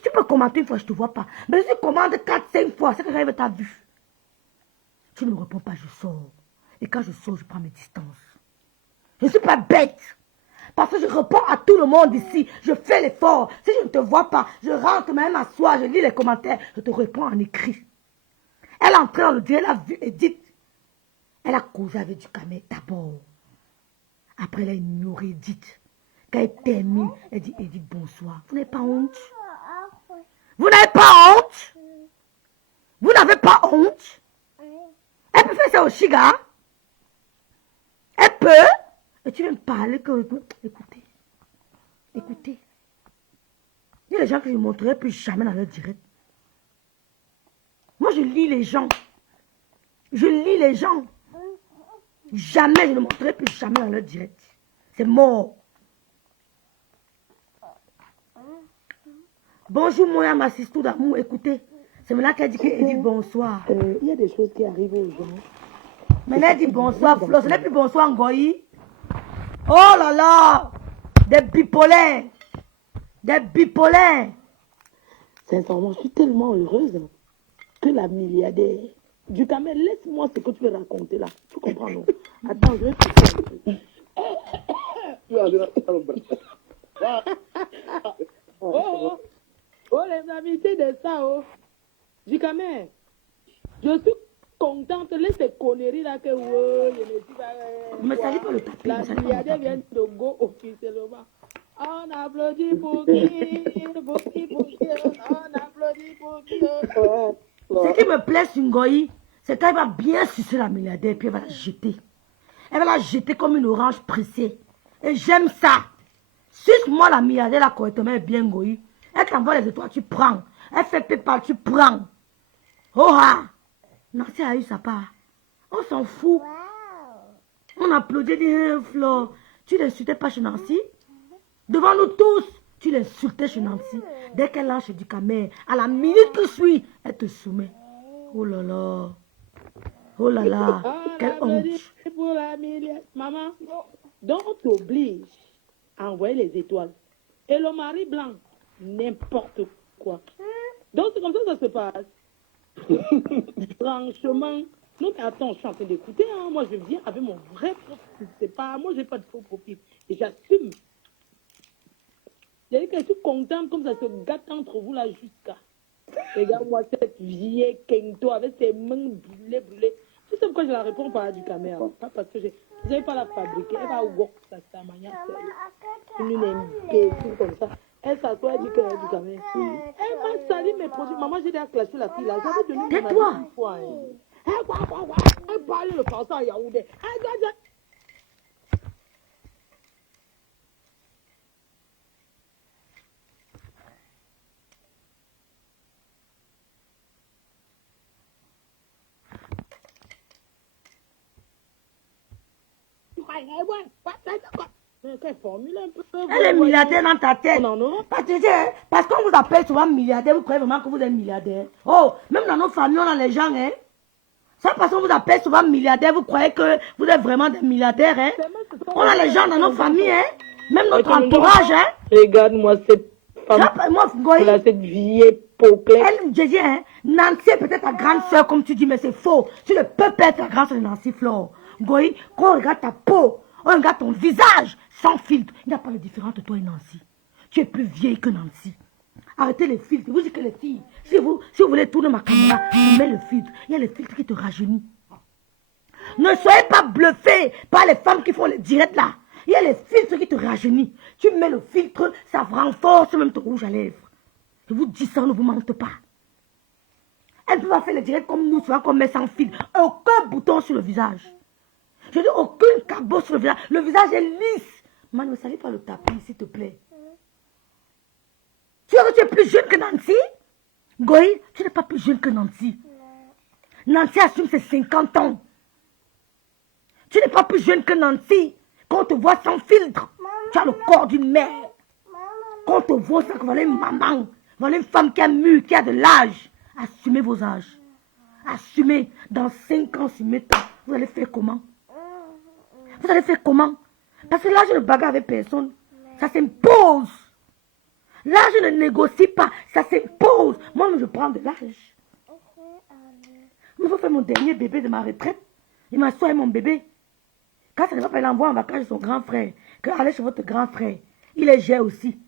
tu peux commenter une fois, je ne te vois pas. Mais si tu commandes 4-5 fois, c'est que j'arrive ta vue. Tu ne me réponds pas, je sors. Et quand je sors, je prends mes distances. Je ne suis pas bête. Parce que je réponds à tout le monde ici. Je fais l'effort. Si je ne te vois pas, je rentre même à soi, je lis les commentaires, je te réponds en écrit. Elle est entrée dans le direct, elle a vu Edith. Elle a causé avec Ducamer d'abord. Après, elle a ignoré Edith. Quand elle termine, elle dit Edith, bonsoir. Vous n'avez pas honte? Vous n'avez pas honte? Vous n'avez pas honte? Elle peut faire ça au Chiga. Elle peut. Et tu viens me parler que... Écoutez. Écoutez. Il y a des gens que je ne montrerai plus jamais dans leur direct. Moi, je lis les gens. Je lis les gens. Jamais je ne montrerai plus jamais dans leur direct. C'est mort. Bonjour, moi, ma sister d'amour. Écoutez. C'est maintenant qu'elle dit qu'elle dit bonsoir. Il y a des choses qui arrivent aux gens. Maintenant, elle dit bonsoir, Flo. Ce n'est plus bonsoir, Ngoï. Oh là là! Des bipolaires. Des bipolaires. Sincèrement, je suis tellement heureuse que la milliardaire... Ducamer, laisse-moi ce que tu veux raconter là. Tu comprends, non? Attends, je vais te faire un truc. Oh, les amitiés de ça, oh. Ducamer, je suis contente. Laisse ces conneries là que... Ne me salis pas le tapis. La milliardaire vient de go officiellement. On applaudit pour qui? On applaudit pour qui? Ce qui me plaît sur Ngoï, c'est qu'elle va bien sucer la milliardaire puis elle va la jeter. Elle va la jeter comme une orange pressée. Et j'aime ça. Suce-moi la milliardaire là correctement et bien Ngoï. Elle t'envoie les étoiles, tu prends. Elle fait PayPal, tu prends. Oh ah! Nancy a eu sa part. On s'en fout. On applaudit des Flo. Tu l'insultais pas chez Nancy? Devant nous tous, tu l'insultais chez Nancy. Dès qu'elle lâche du Ducamer, à la minute que suit, elle te soumet. Oh là là. Oh là là. Quelle honte. Maman, donc on t'oblige à envoyer les étoiles. Et le mari blanc, n'importe quoi. Donc c'est comme ça que ça se passe. Franchement, non mais attends, je suis en train d'écouter. Hein. Moi je viens avec mon vrai profil. C'est pas, moi j'ai pas de faux profil. Et j'assume. J'ai dit que je suis contente comme ça se gâte entre vous là jusqu'à. Regarde-moi cette vieille Kento avec ses mains brûlées. Tu sais pourquoi je la réponds pas à Ducamer? Pas parce que je n'ai pas la fabriquer. Elle va work ça, sa manière. Une imbécile comme ça. Elle s'assoit et dit qu'elle est Ducamer. Elle m'a sali mes produits. Maman, j'ai déjà clashé la fille là. J'avais donné mon avis une fois. Elle parlait le français à Yaoundé. Quelle formule un peu. Elle est milliardaire dans ta tête. Non, non. Parce qu'on vous appelle souvent milliardaire, vous croyez vraiment que vous êtes milliardaire. Oh, même dans nos familles, on a les gens, hein. Ça, parce qu'on vous appelle souvent milliardaire, vous croyez que vous êtes vraiment des milliardaires, hein. On a les gens dans nos familles, hein. Même notre entourage, hein. Regarde-moi cette femme. Moi, Goy, Là, cette vieille poclette. elle, j'ai dit, hein, Nancy est peut-être ta grande soeur, comme tu dis, mais c'est faux. Tu ne peux pas être la grande soeur de Nancy Flore. Goy, quand on regarde ta peau, on regarde ton visage, sans filtre, il n'y a pas de différence entre toi et Nancy. Tu es plus vieille que Nancy. Arrêtez les filtres. Vous dites que les filles, si vous voulez tourner ma caméra, je mets le filtre. Il y a les filtres qui te rajeunissent. Ne soyez pas bluffés par les femmes qui font les directs là. Il y a les filtres qui te rajeunissent. Tu mets le filtre, ça renforce même ton rouge à lèvres. Je vous dis ça, ne vous mente pas. Elle ne peut pas faire les directs comme nous, souvent qu'on met sans filtre. Aucun bouton sur le visage. Je dis aucune cabot sur le visage. Le visage est lisse. Man, ne salis pas le tapis, s'il te plaît. Tu es plus jeune que Nancy? Goï, tu n'es pas plus jeune que Nancy. Nancy assume ses 50 ans. Tu n'es pas plus jeune que Nancy. Quand on te voit sans filtre, tu as le corps d'une mère. Quand on te voit ça, voilà une maman. Voilà une femme qui a mû, qui a de l'âge. Assumez vos âges. Assumez. Dans 5 ans, 6 ans, vous allez faire comment? Vous allez faire comment? Parce que là, je ne bagarre avec personne. Ça s'impose. Là, je ne négocie pas. Ça s'impose. Moi, je prends de l'âge. Il faut faire mon dernier bébé de ma retraite. Il m'assoit avec mon bébé. Quand ça ne va pas, il envoie en vacances chez son grand frère. Que allez chez votre grand frère. Il est gai aussi.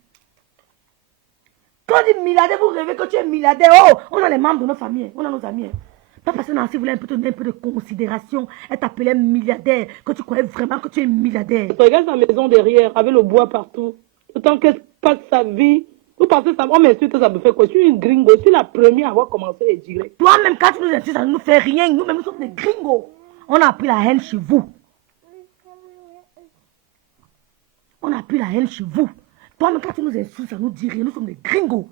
Quand on dit milliardaire, vous rêvez que tu es milliardaire. Oh, on a les membres de nos familles. On a nos amis. Pas parce que Nancy voulait un peu de considération. Elle t'appelait milliardaire. Que tu croyais vraiment que tu es milliardaire. Regarde sa maison derrière, avec le bois partout. Autant qu'elle passe sa vie. Vous pensez ça, on m'insulte, ça me fait quoi? Je suis une gringo. Je suis la première à avoir commencé les directs. Toi-même, quand tu nous insultes, ça ne nous fait rien. Nous-mêmes, nous sommes des gringos. On a appris la haine chez vous. On a appris la haine chez vous. Toi-même, quand tu nous insultes, ça nous dit rien. Nous sommes des gringos.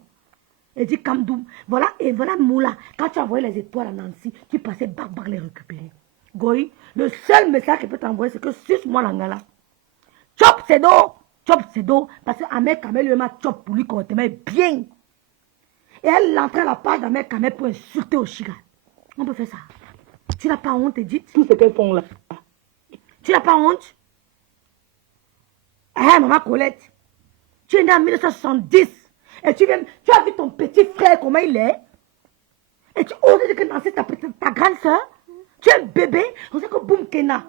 Et dit Kamdoum, voilà, et voilà Moula. Quand tu envoyais les étoiles à Nancy, tu passais barbar les récupérer. Goy, le seul message qu'il peut t'envoyer, c'est que suce-moi l'angala. Chop, c'est d'eau. Chop, c'est d'eau. Parce qu'Ahmed Kamel lui m'a chop pour lui correctement bien. Et elle l'entraîne à la page d'Ahmed Kamel pour insulter au Chiga. On peut faire ça. Tu n'as pas honte, Edith? Tout ce qu'elles font là. Tu n'as pas honte? Eh, maman Colette. Tu es née en 1970. Et tu as vu ton petit frère, comment il est? Et tu oses dire que Nancy, ta grande soeur, tu es un bébé. On sait que Boum Kena,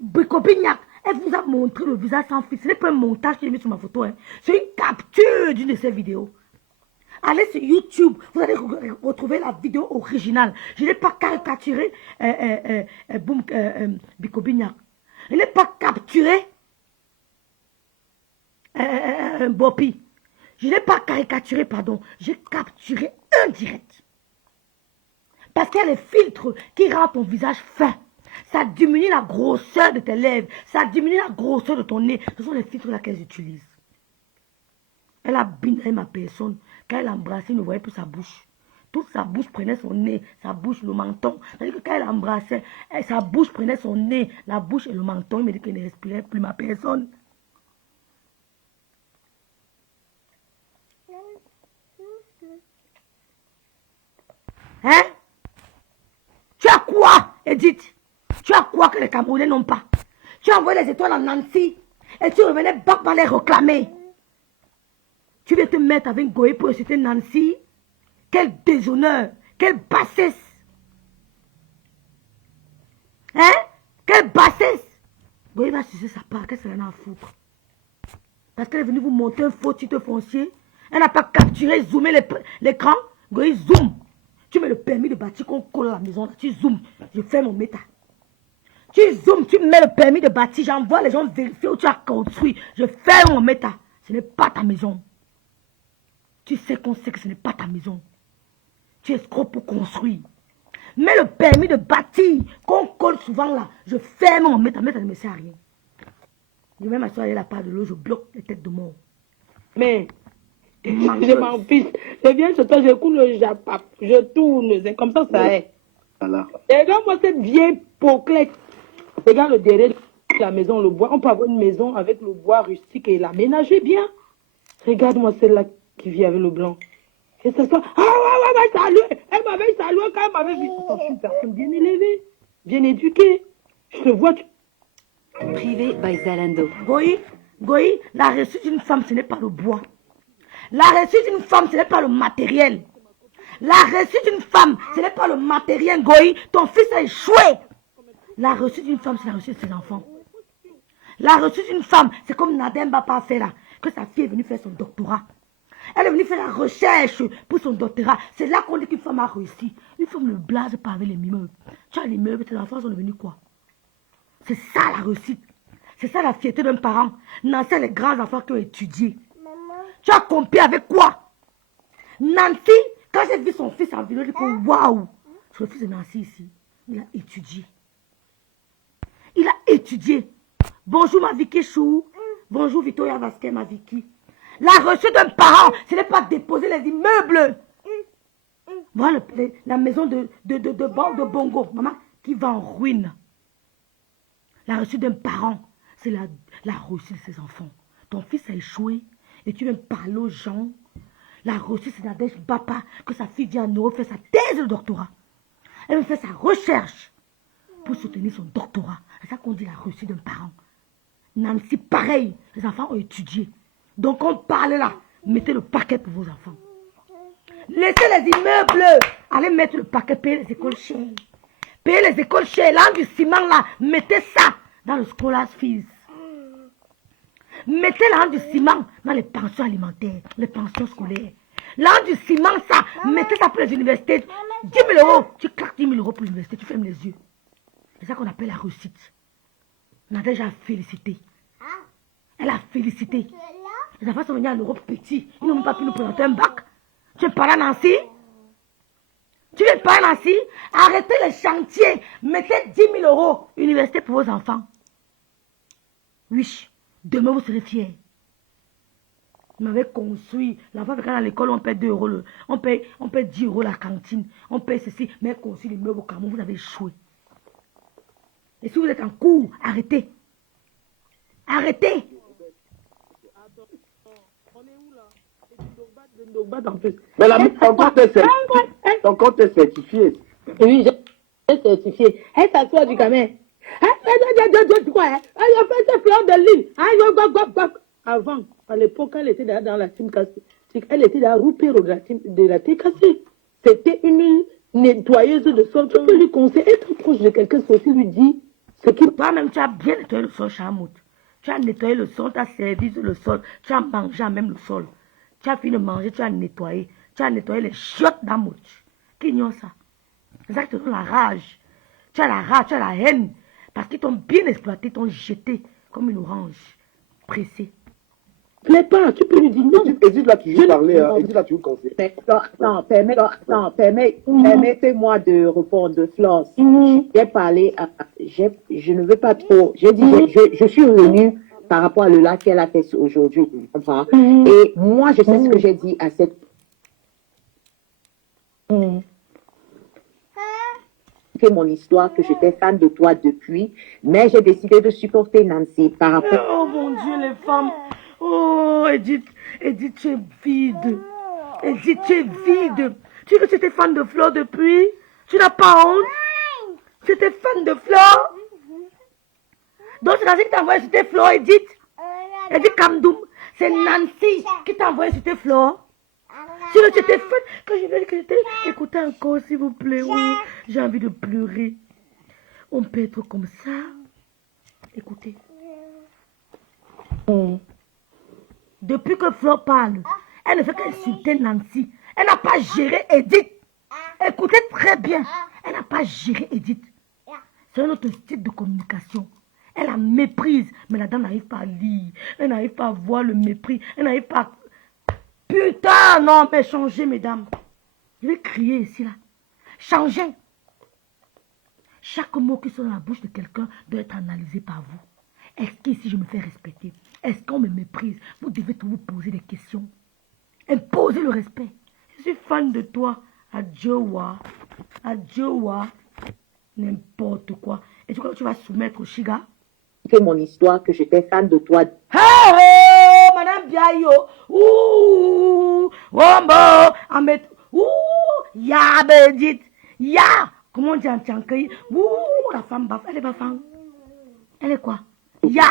Bikobignac, elle vous a montré le visage sans fil. Ce n'est pas un montage qu'il a mis sur ma photo. Hein. C'est une capture d'une de ces vidéos. Allez sur YouTube, vous allez retrouver la vidéo originale. Je n'ai pas caricaturé Bikobignac. Je n'ai pas capturé Bopi. Je n'ai pas caricaturé, pardon. J'ai capturé un direct. Parce qu'il y a les filtres qui rendent ton visage fin. Ça diminue la grosseur de tes lèvres. Ça diminue la grosseur de ton nez. Ce sont les filtres là qu'elles utilisent. Elle a biné ma personne. Quand elle embrassait, elle ne voyait plus sa bouche. Toute sa bouche prenait son nez, sa bouche, le menton. C'est-à-dire que quand elle embrassait, sa bouche prenait son nez, la bouche et le menton. Il me dit qu'elle ne respirait plus ma personne. Hein? Tu as quoi, Edith? Tu as quoi que les Camerounais n'ont pas? Tu as envoyé les étoiles à Nancy et tu revenais pas les réclamer. Tu viens te mettre avec Goé pour insulter Nancy? Quel déshonneur! Quelle bassesse! Hein? Quelle bassesse! Goé va sucer sa part, qu'est-ce qu'elle en a à foutre? Parce qu'elle est venue vous monter un faux titre foncier. Elle n'a pas capturé, zoomé l'écran. Goé zoom. Tu mets le permis de bâtir qu'on colle à la maison. Là. Tu zoomes. Je fais mon méta. Tu zoomes, tu mets le permis de bâtir. J'envoie les gens vérifier où tu as construit. Je fais mon méta. Ce n'est pas ta maison. Tu sais qu'on sait que ce n'est pas ta maison. Tu escrocs pour construire. Mets le permis de bâtir qu'on colle souvent là. Je fais mon méta. Méta ne me sert à rien. Je vais m'asseoir à la part de l'eau. Je bloque les têtes de mort. Mais... je m'en fiche. Je viens chez toi, j'écoute le japap. Je tourne. C'est comme ça, ça est. Voilà. Et regarde-moi cette vieille poclette. Regarde le derrière. la maison, le bois. On peut avoir une maison avec le bois rustique et l'aménager bien. Regarde-moi celle-là qui vit avec le blanc. Et ça soit, ah ouais, salut. Elle m'avait salué quand elle m'avait vu. Attends, je suis une personne bien élevée, bien éduquée. Je te vois. Privé by Zalando. Goï, la réussite d'une femme, ce n'est pas le bois. La réussite d'une femme, ce n'est pas le matériel. La réussite d'une femme, ce n'est pas le matériel, Goï. Ton fils a échoué. La réussite d'une femme, c'est la réussite de ses enfants. La réussite d'une femme, c'est comme Nadem Bapa a fait là, que sa fille est venue faire son doctorat. Elle est venue faire la recherche pour son doctorat. C'est là qu'on dit qu'une femme a réussi. Une femme ne blase pas avec les immeubles. Tu as les meubles, tes enfants sont devenus quoi? C'est ça la réussite. C'est ça la fierté d'un parent. Nancy, les grands enfants qui ont étudié. Maman. Tu as compris avec quoi? Nancy, quand j'ai vu son fils en vidéo, je dis que waouh, c'est le fils de Nancy ici. Il a étudié. Il a étudié. Bonjour ma Vicky Chou. Bonjour Victoria Vasquez, ma Vicky. La reçue d'un parent, ce n'est pas déposer les immeubles. Voilà la maison de Bongo, maman, qui va en ruine. La reçue d'un parent, c'est la reçue de ses enfants. Ton fils a échoué et tu viens parler aux gens. La reçue, c'est Nadège Bapa, que sa fille vient en Europe faire sa thèse de doctorat. Elle veut faire sa recherche pour soutenir son doctorat. C'est ça qu'on dit la reçue d'un parent. Nancy, pareil, les enfants ont étudié. Donc on parle là, mettez le paquet pour vos enfants. Laissez les immeubles, allez mettre le paquet, payez les écoles chères. Payez les écoles chères, l'an du ciment là, mettez ça dans le scolaire fees. Mettez l'an du ciment dans les pensions alimentaires, les pensions scolaires. L'an du ciment ça, mettez ça pour les universités. 10 000 euros, tu claques 10 000 euros pour l'université, tu fermes les yeux. C'est ça qu'on appelle la réussite. On a déjà félicité. Elle a félicité. Les enfants sont venus en Europe petits. Ils n'ont pas pu nous présenter un bac. Tu veux parler à Nancy? Tu veux parler à Nancy? Arrêtez les chantiers. Mettez 10 000 euros université pour vos enfants. Oui, demain vous serez fiers. Vous m'avez construit. L'enfant fait quand à l'école, on paie 2 euros. On paie 10 euros la cantine. On paie ceci. Mais construit les meubles au Cameroun, vous avez échoué. Et si vous êtes en cours, arrêtez. Arrêtez. Mais ton compte est certifié. Oui, j'ai certifié. Elle s'assoit du gamin. Avant, à l'époque, elle était dans la team cassée. Elle était dans la roupée de la team cassée. C'était une nettoyeuse de sol. Tu peux lui conseiller, être proche de quelqu'un, c'est aussi lui dire ce qu'il... Toi-même, tu as bien nettoyé le sol, Chamout. Tu as nettoyé le sol, tu as servi le sol, tu as mangé même le sol. Tu as fini de manger, tu as nettoyé. Tu as nettoyé les chiottes d'amout. Qui ignore ça? C'est ça qui te donne la rage. Tu as la rage, tu as la haine. Parce qu'ils t'ont bien exploité, ils t'ont jeté comme une orange pressée. Plaît pas, tu peux lui dire non. Hésite là, tu veux parler, hésite là, tu veux conseiller. Permettez-moi de répondre, Florence. J'ai parlé, je ne veux pas trop, j'ai dit, je suis revenue par rapport à le lac qu'elle a fait aujourd'hui, tu comprends? Et moi, je sais ce que j'ai dit à cette... C'est mon histoire, que j'étais fan de toi depuis, mais j'ai décidé de supporter Nancy par rapport... Oh mon Dieu, les femmes. Oh, Edith, tu es vide. Edith, tu es vide. Tu sais que tu étais fan de Flore depuis? Tu n'as pas honte? Tu étais fan de Flore? Donc c'est Nancy qui t'a envoyé sur tes Flore, Edith? Edith Kamdoum, c'est Nancy qui t'a envoyé sur tes Flore? Si tu étais fan, quand je vais que j'étais, écoutez encore s'il vous plaît, oui, j'ai envie de pleurer. On peut être comme ça. Écoutez. Depuis que Flore parle, elle ne fait qu'insulter Nancy. Elle n'a pas géré Edith. Écoutez très bien. Elle n'a pas géré Edith. C'est un autre style de communication. Elle a méprise, mais la dame n'arrive pas à lire. Elle n'arrive pas à voir le mépris. Elle n'arrive pas à... Putain, non, mais changez, mesdames. Je vais crier ici, là. Changez. Chaque mot qui sort dans la bouche de quelqu'un doit être analysé par vous. Est-ce qu'ici je me fais respecter? Est-ce qu'on me méprise? Vous devez tout vous poser des questions. Imposez le respect. Je suis fan de toi. Adieu, wa. Adieu, wa. N'importe quoi. Et tu crois que tu vas soumettre au Shiga? fait mon histoire que j'étais fan de toi. Hey, Madame Biayo. Ouh, Wombo. Ahmed. Ouh, ya, Bédite. Ya. Comment on dit en Tchankei? Ouh, la femme baffe. Elle est baffe. Elle est quoi? Ya.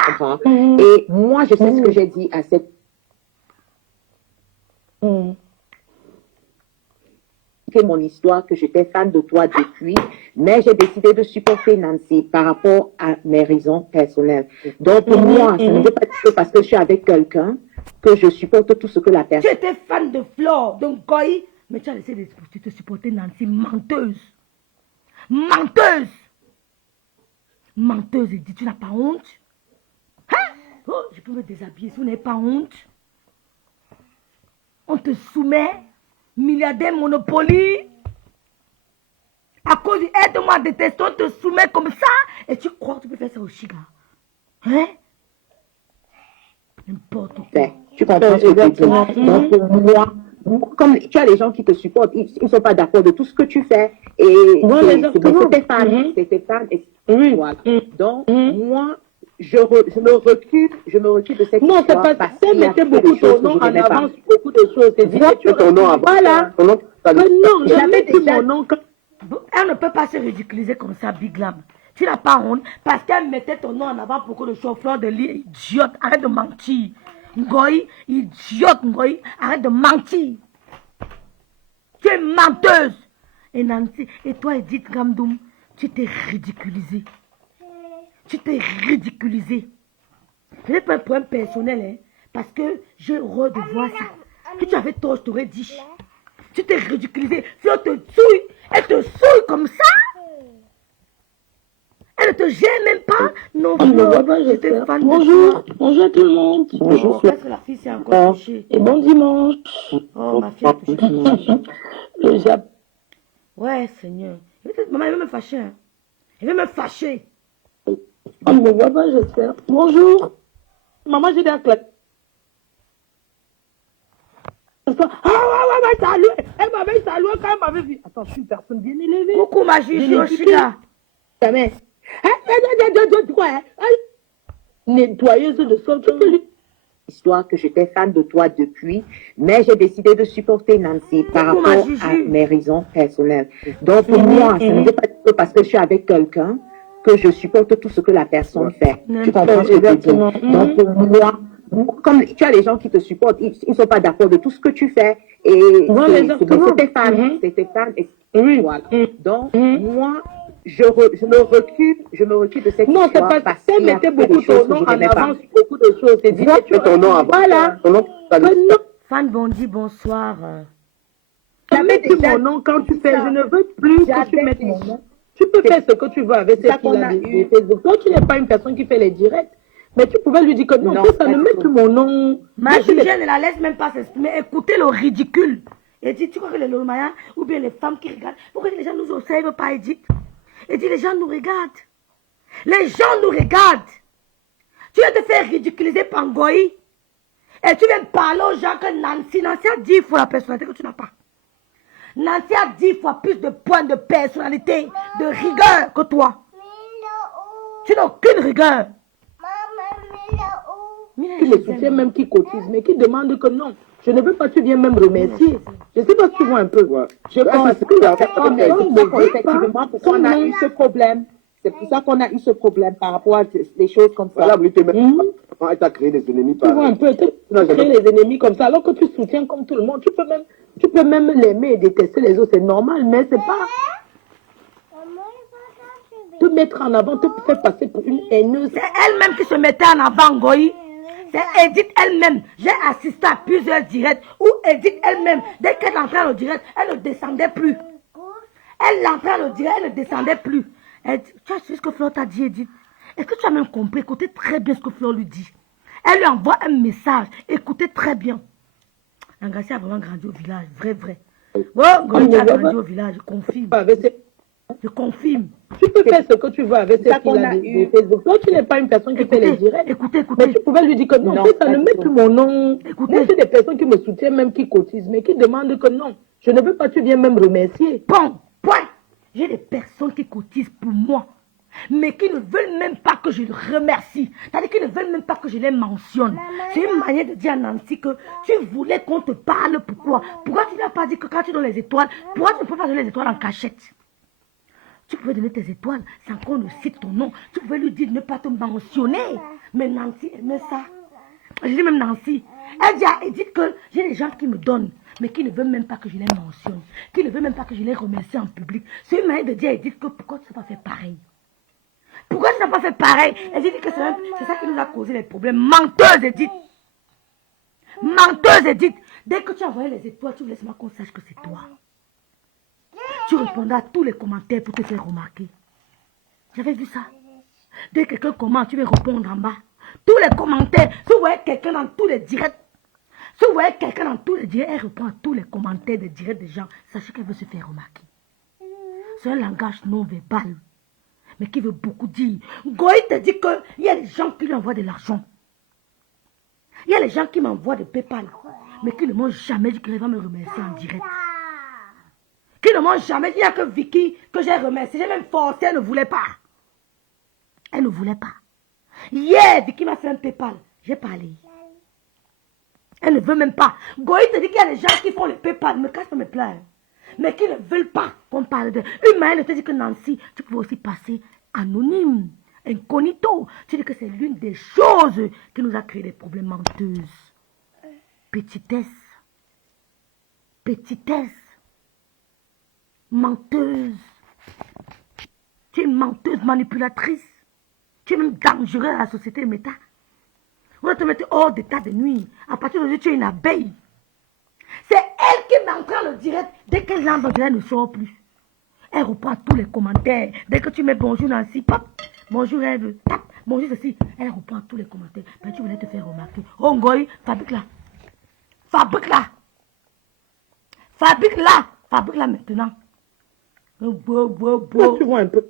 Et moi, je sais ce que j'ai dit à cette... fait mon histoire que j'étais fan de toi depuis, mais j'ai décidé de supporter Nancy par rapport à mes raisons personnelles. Donc pour moi, ça ne veut pas dire que parce que je suis avec quelqu'un que je supporte tout ce que la Tu personne... étais fan de Flore, de Goy, mais tu as laissé de te supporter Nancy, menteuse. Menteuse. Menteuse, il dit, tu n'as pas honte? Hein? Oh, je peux me déshabiller si vous n'avez pas honte. On te soumet, milliardaire Monopoly. À cause du aide-moi à détester, on te soumet comme ça. Et tu crois que tu peux faire ça au Chiga? Hein? N'importe quoi. Tu comprends ce que je dis? Donc pour moi, comme tu as les gens qui te supportent, ils ne sont pas d'accord de tout ce que tu fais. Et c'était fan, c'était fan. Voilà. Donc moi, je me recule de cette non, c'est pas ça. Elle mettait beaucoup ton nom en avance, beaucoup de choses. C'est dit que ton nom avant. Voilà. Non, j'avais dit mon nom. Elle ne peut pas se ridiculiser comme ça, Big Lam. Tu n'as pas honte parce qu'elle mettait ton nom en avant pour que le chauffeur de lit, idiote, arrête de mentir. Ngoï, idiote, Ngoï, arrête de mentir. Tu es menteuse. Et Nancy, et toi, Edith Gamdoum, tu t'es ridiculisée. Tu t'es ridiculisée. Ce n'est pas un problème personnel, hein, parce que j'ai horreur de voir ça. Si tu avais tort, je t'aurais dit. Tu t'es ridiculisée. Fleur te souille. Elle te souille comme ça. Elle ne te gêne même pas. Non, Fleur, j'étais fan de Bonjour. Bonjour à tout le monde. Bonjour. Est-ce que la fille s'est encore touchée? Et bon dimanche. Oh, ma fille a touché. Le Japon. Ouais, Seigneur. Maman, elle veut me fâcher. Hein. Elle veut me fâcher. On ne me voit pas, j'espère. Bonjour. Maman, j'ai des claques. Salut. Elle m'avait salué quand elle m'avait vu. Attends, je suis une personne bien élevée. Coucou, ma Gigi Oshika. Ta mère. Quoi? Nettoyeuse de sol. Histoire que j'étais fan de toi depuis, mais j'ai décidé de supporter Nancy par rapport à mes raisons personnelles. Donc pour moi, ça ne veut pas dire que parce que je suis avec quelqu'un que je supporte tout ce que la personne fait. Tu comprends ce que je dis? Donc pour moi, comme tu as les gens qui te supportent, ils ne sont pas d'accord de tout ce que tu fais. Et c'était fan, c'était fan. Voilà. Donc moi, je me recule de cette non, c'est pas ça. Elle mettait beaucoup ton nom en avance, beaucoup de choses. C'est dit que ton nom avant. Voilà. Fan Bondi, bonsoir. Tu mets mon nom quand tu fais. Je ne veux plus que tu mettes mon nom. Tu peux faire ce que tu veux avec cette fille-là de Facebook. Toi, tu n'es pas une personne qui fait les directs. Mais tu pouvais lui dire que non, ça ne met plus mon nom. Ma Gigi ne la laisse même pas s'exprimer. Écoutez le ridicule. Et dit, tu crois que les Lomaya ou bien les femmes qui regardent, pourquoi les gens nous observent pas, Edith? Et dit, les gens nous regardent. Les gens nous regardent. Tu viens te faire ridiculiser par Ngoï. Et tu viens parler aux gens que Nancy a 10 fois la personnalité que tu n'as pas. Nancy a 10 fois plus de points de personnalité, de rigueur que toi. Tu n'as aucune rigueur. Qui me soutient, même qui cotise, mais qui demande que non. Je ne veux pas, tu viens même remercier. Je ne sais pas si tu vois un peu. Je pense que effectivement, pour ça qu'on a eu ce problème. C'est pour ça qu'on a eu ce problème par rapport à des choses comme ça. Voilà, elle t'a créé des ennemis. Tu vois un peu, tu crées les ennemis comme ça, alors que tu soutiens comme tout le monde. Tu peux même l'aimer et détester les autres, c'est normal, mais c'est pas... Te mettre en avant, te faire passer pour une haineuse. C'est elle-même qui se mettait en avant, Ngoï. C'est Edith elle-même. J'ai assisté à plusieurs directs où Edith elle-même, dès qu'elle entrait dans le direct, elle ne descendait plus. Elle entrait dans le direct, elle ne descendait plus. Elle dit, tu as su ce que Fleur t'a dit, Edith? Est-ce que tu as même compris? Écoutez très bien ce que Fleur lui dit. Elle lui envoie un message. Écoutez très bien. Langassi a vraiment grandi au village. Vrai. Ngoï a grandi au village, je confirme. Je confirme. Tu peux faire ce que tu veux avec cette fille-là de Facebook. Toi, tu n'es pas une personne qui fait les directs. Écoutez. Mais tu pouvais lui dire que non, ça ne met plus mon nom. Moi, c'est des personnes qui me soutiennent, même qui cotisent, mais qui demandent que non. Je ne veux pas, tu viens même remercier. Bon, point. J'ai des personnes qui cotisent pour moi. mais qui ne veulent même pas que je le remercie. C'est-à-dire qu'ils ne veulent même pas que je les mentionne. C'est une manière de dire à Nancy que tu voulais qu'on te parle. Pourquoi? Pourquoi tu n'as pas dit que quand tu donnes les étoiles, pourquoi tu ne peux pas donner les étoiles en cachette? Tu pouvais donner tes étoiles sans qu'on ne cite ton nom. Tu pouvais lui dire de ne pas te mentionner. Mais Nancy aimait ça. Je dis même Nancy. Elle dit à Edith que j'ai des gens qui me donnent, mais qui ne veulent même pas que je les mentionne. Qui ne veulent même pas que je les remercie en public. C'est une manière de dire à Edith que pourquoi tu n'as pas fait pareil? Pourquoi tu n'as pas fait pareil? Elle dit que c'est ça qui nous a causé les problèmes. Menteuse Edith. Menteuse Edith. Dès que tu as envoyé les étoiles, tu voulais seulement qu'on sache que c'est toi. Tu répondais à tous les commentaires pour te faire remarquer. J'avais vu ça. Dès que quelqu'un commente, tu veux répondre en bas. Tous les commentaires. Si vous voyez quelqu'un dans tous les directs, si vous voyez quelqu'un dans tous les directs, elle répond à tous les commentaires des directs des gens. Sachez qu'elle veut se faire remarquer. C'est un langage non verbal, mais qui veut beaucoup dire. Goï te dit qu'il y a des gens qui lui envoient de l'argent. Il y a des gens qui m'envoient de PayPal, mais qui ne m'ont jamais dit qu'elle va me remercier en direct. Qui ne m'ont jamais dit, il n'y a que Vicky que j'ai remercié. J'ai même forcé, elle ne voulait pas. Elle ne voulait pas. Hier, Vicky m'a fait un PayPal. J'ai parlé. Elle ne veut même pas. Goï te dit qu'il y a des gens qui font le PayPal. Ne me casse pas mes pleurs. Mais qui ne veulent pas qu'on parle d'eux. Une manière te dit que Nancy, tu peux aussi passer anonyme, incognito. Tu dis que c'est l'une des choses qui nous a créé des problèmes menteuses. Petitesse. Petitesse. Menteuse. Tu es une menteuse manipulatrice. Tu es même dangereuse à la société méta. On va te mettre hors d'état de nuit. À partir d'aujourd'hui, tu es une abeille. C'est elle qui m'entraîne le direct. Dès qu'elle entre, elle ne sort plus. Elle reprend tous les commentaires. Dès que tu mets bonjour Nancy, pop, bonjour Eve, tap, bonjour ceci. Elle reprend tous les commentaires. Ben, tu voulais te faire remarquer. Oh Ngoï, fabrique là. Fabrique là. Fabrique là. Fabrique là maintenant. Tu vois un peu.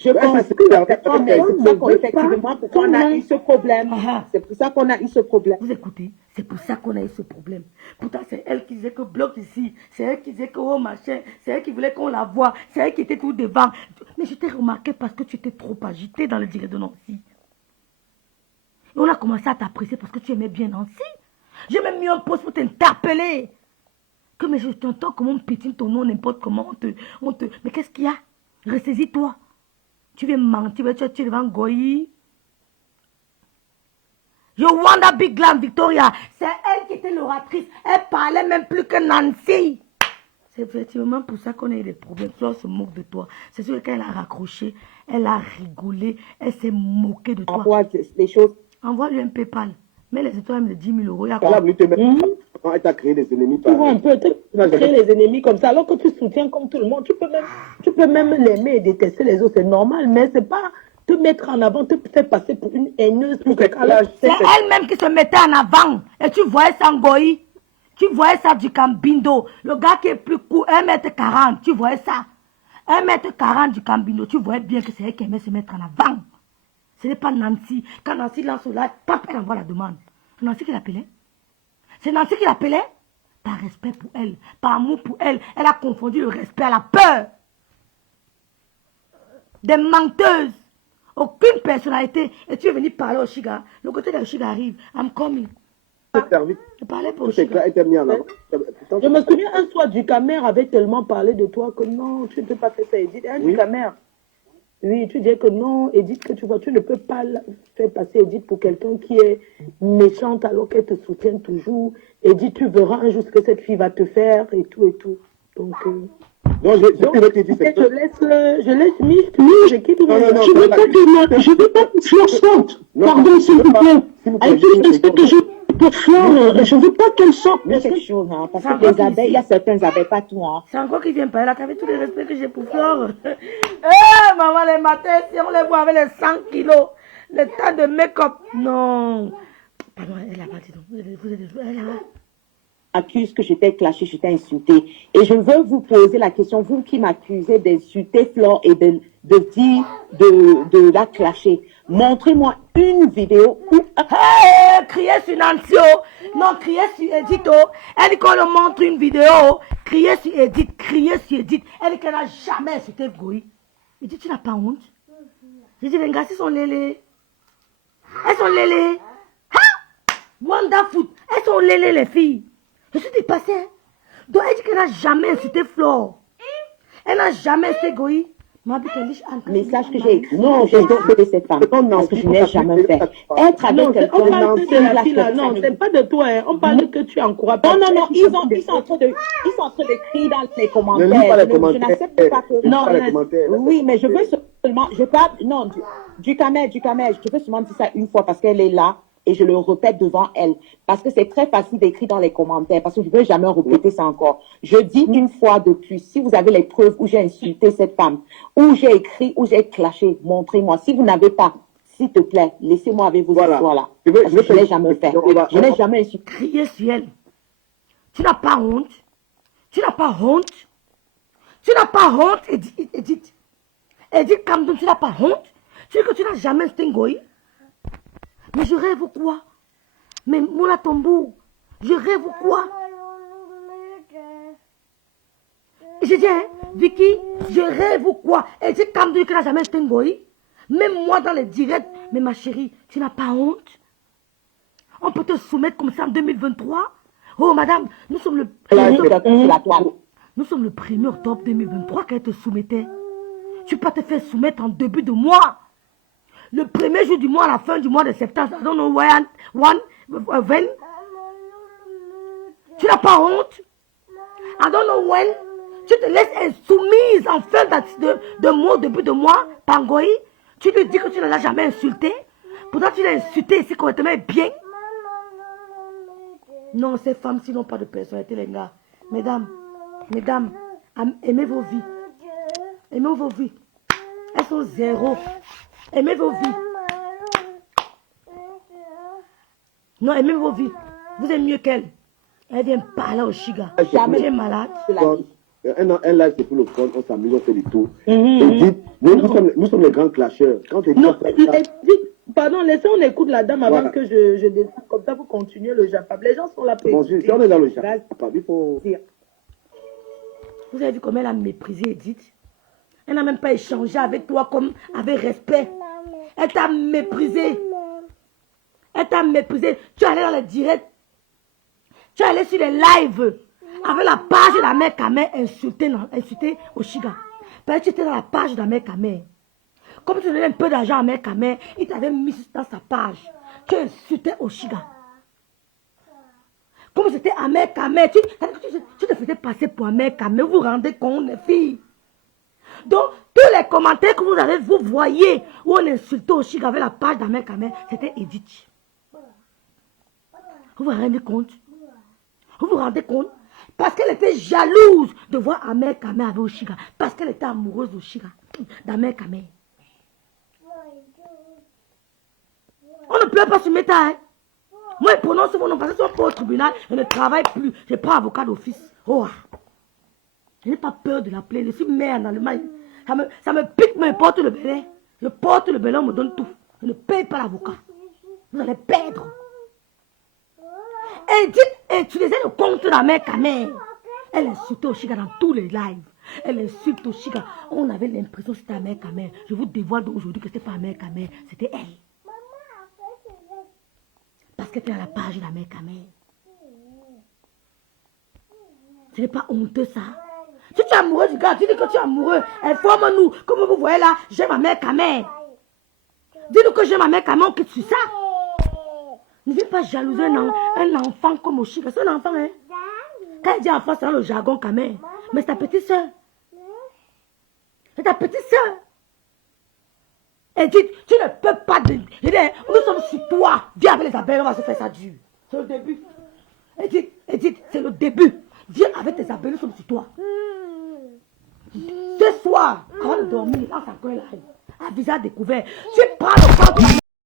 Je pense que c'est pour ça qu'effectivement, on a eu ce problème. C'est pour ça qu'on a eu ce problème. Vous écoutez, c'est pour ça qu'on a eu ce problème. Pourtant, c'est elle qui disait que bloque ici, c'est elle qui disait que oh machin, c'est elle qui voulait qu'on la voie, c'est elle qui était tout devant. Mais je t'ai remarqué parce que tu étais trop agité dans le direct de Nancy. Et on a commencé à t'apprécier parce que tu aimais bien Nancy. J'ai même mis un post pour t'interpeller. Que mais je t'entends comment on pétine ton nom, n'importe comment, Mais qu'est-ce qu'il y a? Ressaisis-toi. Tu veux mentir, tu es devant Goï. You want that big glam, Victoria. C'est elle qui était l'oratrice. Elle parlait même plus que Nancy. C'est effectivement pour ça qu'on a eu des problèmes. Flore se moque de toi. C'est sûr qu'elle a raccroché, elle a rigolé, elle s'est moquée de toi. Envoie des choses. Envoie-lui un PayPal. Mets les étoiles de 10 000 €. Elle a voulu te mettre. Elle t'a créé des ennemis. Tu vois un peu, tu vas créer les ennemis comme ça, alors que tu soutiens comme tout le monde. Tu peux même l'aimer et détester les autres, c'est normal, mais c'est pas te mettre en avant, te faire passer pour une haineuse. C'est elle-même qui se mettait en avant. Et tu voyais ça en Goï. Tu voyais ça du Cambindo. Le gars qui est plus court, 1m40. Tu voyais ça. 1m40 du Cambindo. Tu voyais bien que c'est elle qui aimait se mettre en avant. Ce n'est pas Nancy. Quand Nancy lance au live, elle envoie la demande. C'est Nancy qui l'appelait. C'est Nancy qui l'appelait. Par respect pour elle, par amour pour elle, elle a confondu le respect à la peur. Des menteuses. Aucune personnalité. Et tu es venu parler au Chiga. Le côté de Chiga arrive. I'm coming. Je parlais pour Chiga. Je me souviens un soir, Ducamer avait tellement parlé de toi que non, tu ne peux pas faire ça, Edith. Hein, Ducamer. Oui, tu dis que non, Edith, que tu vois, tu ne peux pas faire passer Edith pour quelqu'un qui est méchante alors qu'elle te soutient toujours. Edith, tu verras un jour ce que cette fille va te faire et tout et tout. Donc, je laisse Mich, je quitte. Je veux pas que Flore sorte. Pardon, s'il vous plaît. Avec tout le respect que j'ai pour Flore, je veux pas qu'elle sorte. Mais c'est quelque chose, hein, parce que les abeilles, il y a certaines abeilles, pas tout. Hein. C'est encore qui vient parler là, avec tout le respect que j'ai pour Flore. Eh, maman, les matins, si on les voit avec les 100 kilos, le temps de make-up. Non. Pardon, elle a pas dit non. Vous êtes elle a... Accuse que j'étais clashée, j'étais insultée. Et je veux vous poser la question, vous qui m'accusez d'insulter Flore et de dire de la clasher. Montrez-moi une vidéo où... Hey, criez sur Nancy, non, criez sur Edith, Elle dit qu'on lui montre une vidéo, criez sur Edith, Elle dit qu'elle n'a jamais insulté Goï. Il dit, tu n'as pas honte? J'ai dit, les gars, ils sont lélés. Elles sont lélés. Ha! Wonderful. Elles sont lélés, les filles. Je suis dépassée. Donc, elle dit qu'elle n'a jamais insulté Flore. Elle n'a jamais été égoïste. Mais sache que j'ai écrit. Non, j'ai donné cette femme. Parce que je n'ai jamais fait. Être avec quelqu'un. On parle de la fille là. Non, c'est pas de toi. Hein. On parle que tu encourages. Non. Ils sont en train de crier dans les commentaires. Je n'accepte pas que. Non, oui, mais je veux seulement. Je parle. Non, du camel. Je veux seulement dire ça une fois parce qu'elle est là. Et je le répète devant elle. Parce que c'est très facile d'écrire dans les commentaires. Parce que je ne veux jamais répéter ça encore. Je dis une fois de plus. Si vous avez les preuves où j'ai insulté cette femme, où j'ai écrit, où j'ai clashé, montrez-moi. Si vous n'avez pas, s'il te plaît, laissez-moi avec vos histoires là. Parce que je ne l'ai jamais fait. Je n'ai jamais insulté. Crier sur elle. Tu n'as pas honte. Tu n'as pas honte. Tu n'as pas honte, Edith. Edith Kamdoum, tu n'as pas honte. Tu dis que tu n'as jamais stingoï. Mais je rêve ou quoi? Mais Moula Tombou, je rêve ou quoi? J'ai dit, hein, Vicky, je rêve ou quoi? Et dit, comme tu n'as jamais été ngoï, même moi dans les directs, mais ma chérie, tu n'as pas honte? On peut te soumettre comme ça en 2023? Oh madame, nous sommes le 1er octobre 2023 qu'elle te soumettait. Tu peux pas te faire soumettre en début de mois. Le premier jour du mois, à la fin du mois de septembre, I don't know when. Tu n'as pas honte? I don't know when. Tu te laisses insoumise en fin de mois, au début de mois, Pangoï. Tu lui dis que tu ne l'as jamais insulté. Pourtant, tu l'as insulté ici correctement et bien. Non, ces femmes-ci n'ont pas de personnalité, les gars. Mesdames, aimez vos vies. Aimez vos vies. Elles sont zéro. Aimez vos vies. Non, aimez vos vies. Vous êtes mieux qu'elle. Elle vient parler au Chiga. Jamais. Tu es malade. Un live, c'est pour le fun. On s'amuse, on fait des tours. Nous sommes les grands clasheurs. Pardon, laissez on écoute la dame avant que je descende. Comme ça, vous continuez le Japab. Les gens sont là pour écouter. Si on est dans le Japab, il faut... Vous avez vu comment elle a méprisé Edith? Elle n'a même pas échangé avec toi comme avec respect. Elle t'a méprisé. Elle t'a méprisé. Tu es allé dans les directs. Tu es allé sur les lives. Avec la page de la mère Kamel insultée au Chiga. Parce que tu étais dans la page de la mère Kamel. Comme tu donnais un peu d'argent à mère Kamel, il t'avait mis dans sa page. Tu insultais au Chiga. Comme c'était à mère Kamel, tu te faisais passer pour un mère Kamel. Vous vous rendez compte, les filles? Donc, tous les commentaires que vous avez, vous voyez, où on insultait au Chiga avec la page d'Amer Kamel, c'était Edith. Vous vous rendez compte? Vous vous rendez compte? Parce qu'elle était jalouse de voir Amer Kamel avec Oshiga. Parce qu'elle était amoureuse d'Oshiga, d'Amer Kamel. On ne peut pas se mettre à... Moi, je prononce mon nom parce que si on peut au tribunal, je ne travaille plus. Je prends avocat d'office. Oh. Je n'ai pas peur de l'appeler. Je suis mère en Allemagne. Ça me pique, mais je porte le belai. Je porte le belai, on me donne tout. Je ne paye pas l'avocat. Vous allez perdre. Et dites, utilisez le compte de la mère Kamel. Elle insulte Oshiga dans tous les lives. Elle insulte Oshiga. On avait l'impression que c'était la mère Kamel. Je vous dévoile aujourd'hui que ce n'était pas la mère Kamel. C'était elle. Parce que tu es à la page de la mère Kamel. Ce n'est pas honteux ça. Si tu es amoureux du gars, tu dis que tu es amoureux. Informe-nous. Comme vous voyez là, j'aime ma mère Kamel. Dis-nous que j'aime ma mère Kamel, on quitte sur ça. Ne viens pas jalouser un enfant comme Oshiga. C'est un enfant, hein. Quand il dit enfant, c'est dans le jargon Kamel. Mais c'est ta petite soeur. C'est ta petite soeur. Et dit, tu ne peux pas... Je dis, nous sommes sur toi. Viens avec les abeilles, on va se faire ça dur. C'est le début. Et dit, c'est le début. Viens avec tes abeilles, nous sommes sur toi. Ce soir, avant de dormir, là, ça peut live. À visage découvert. Tu prends le corps de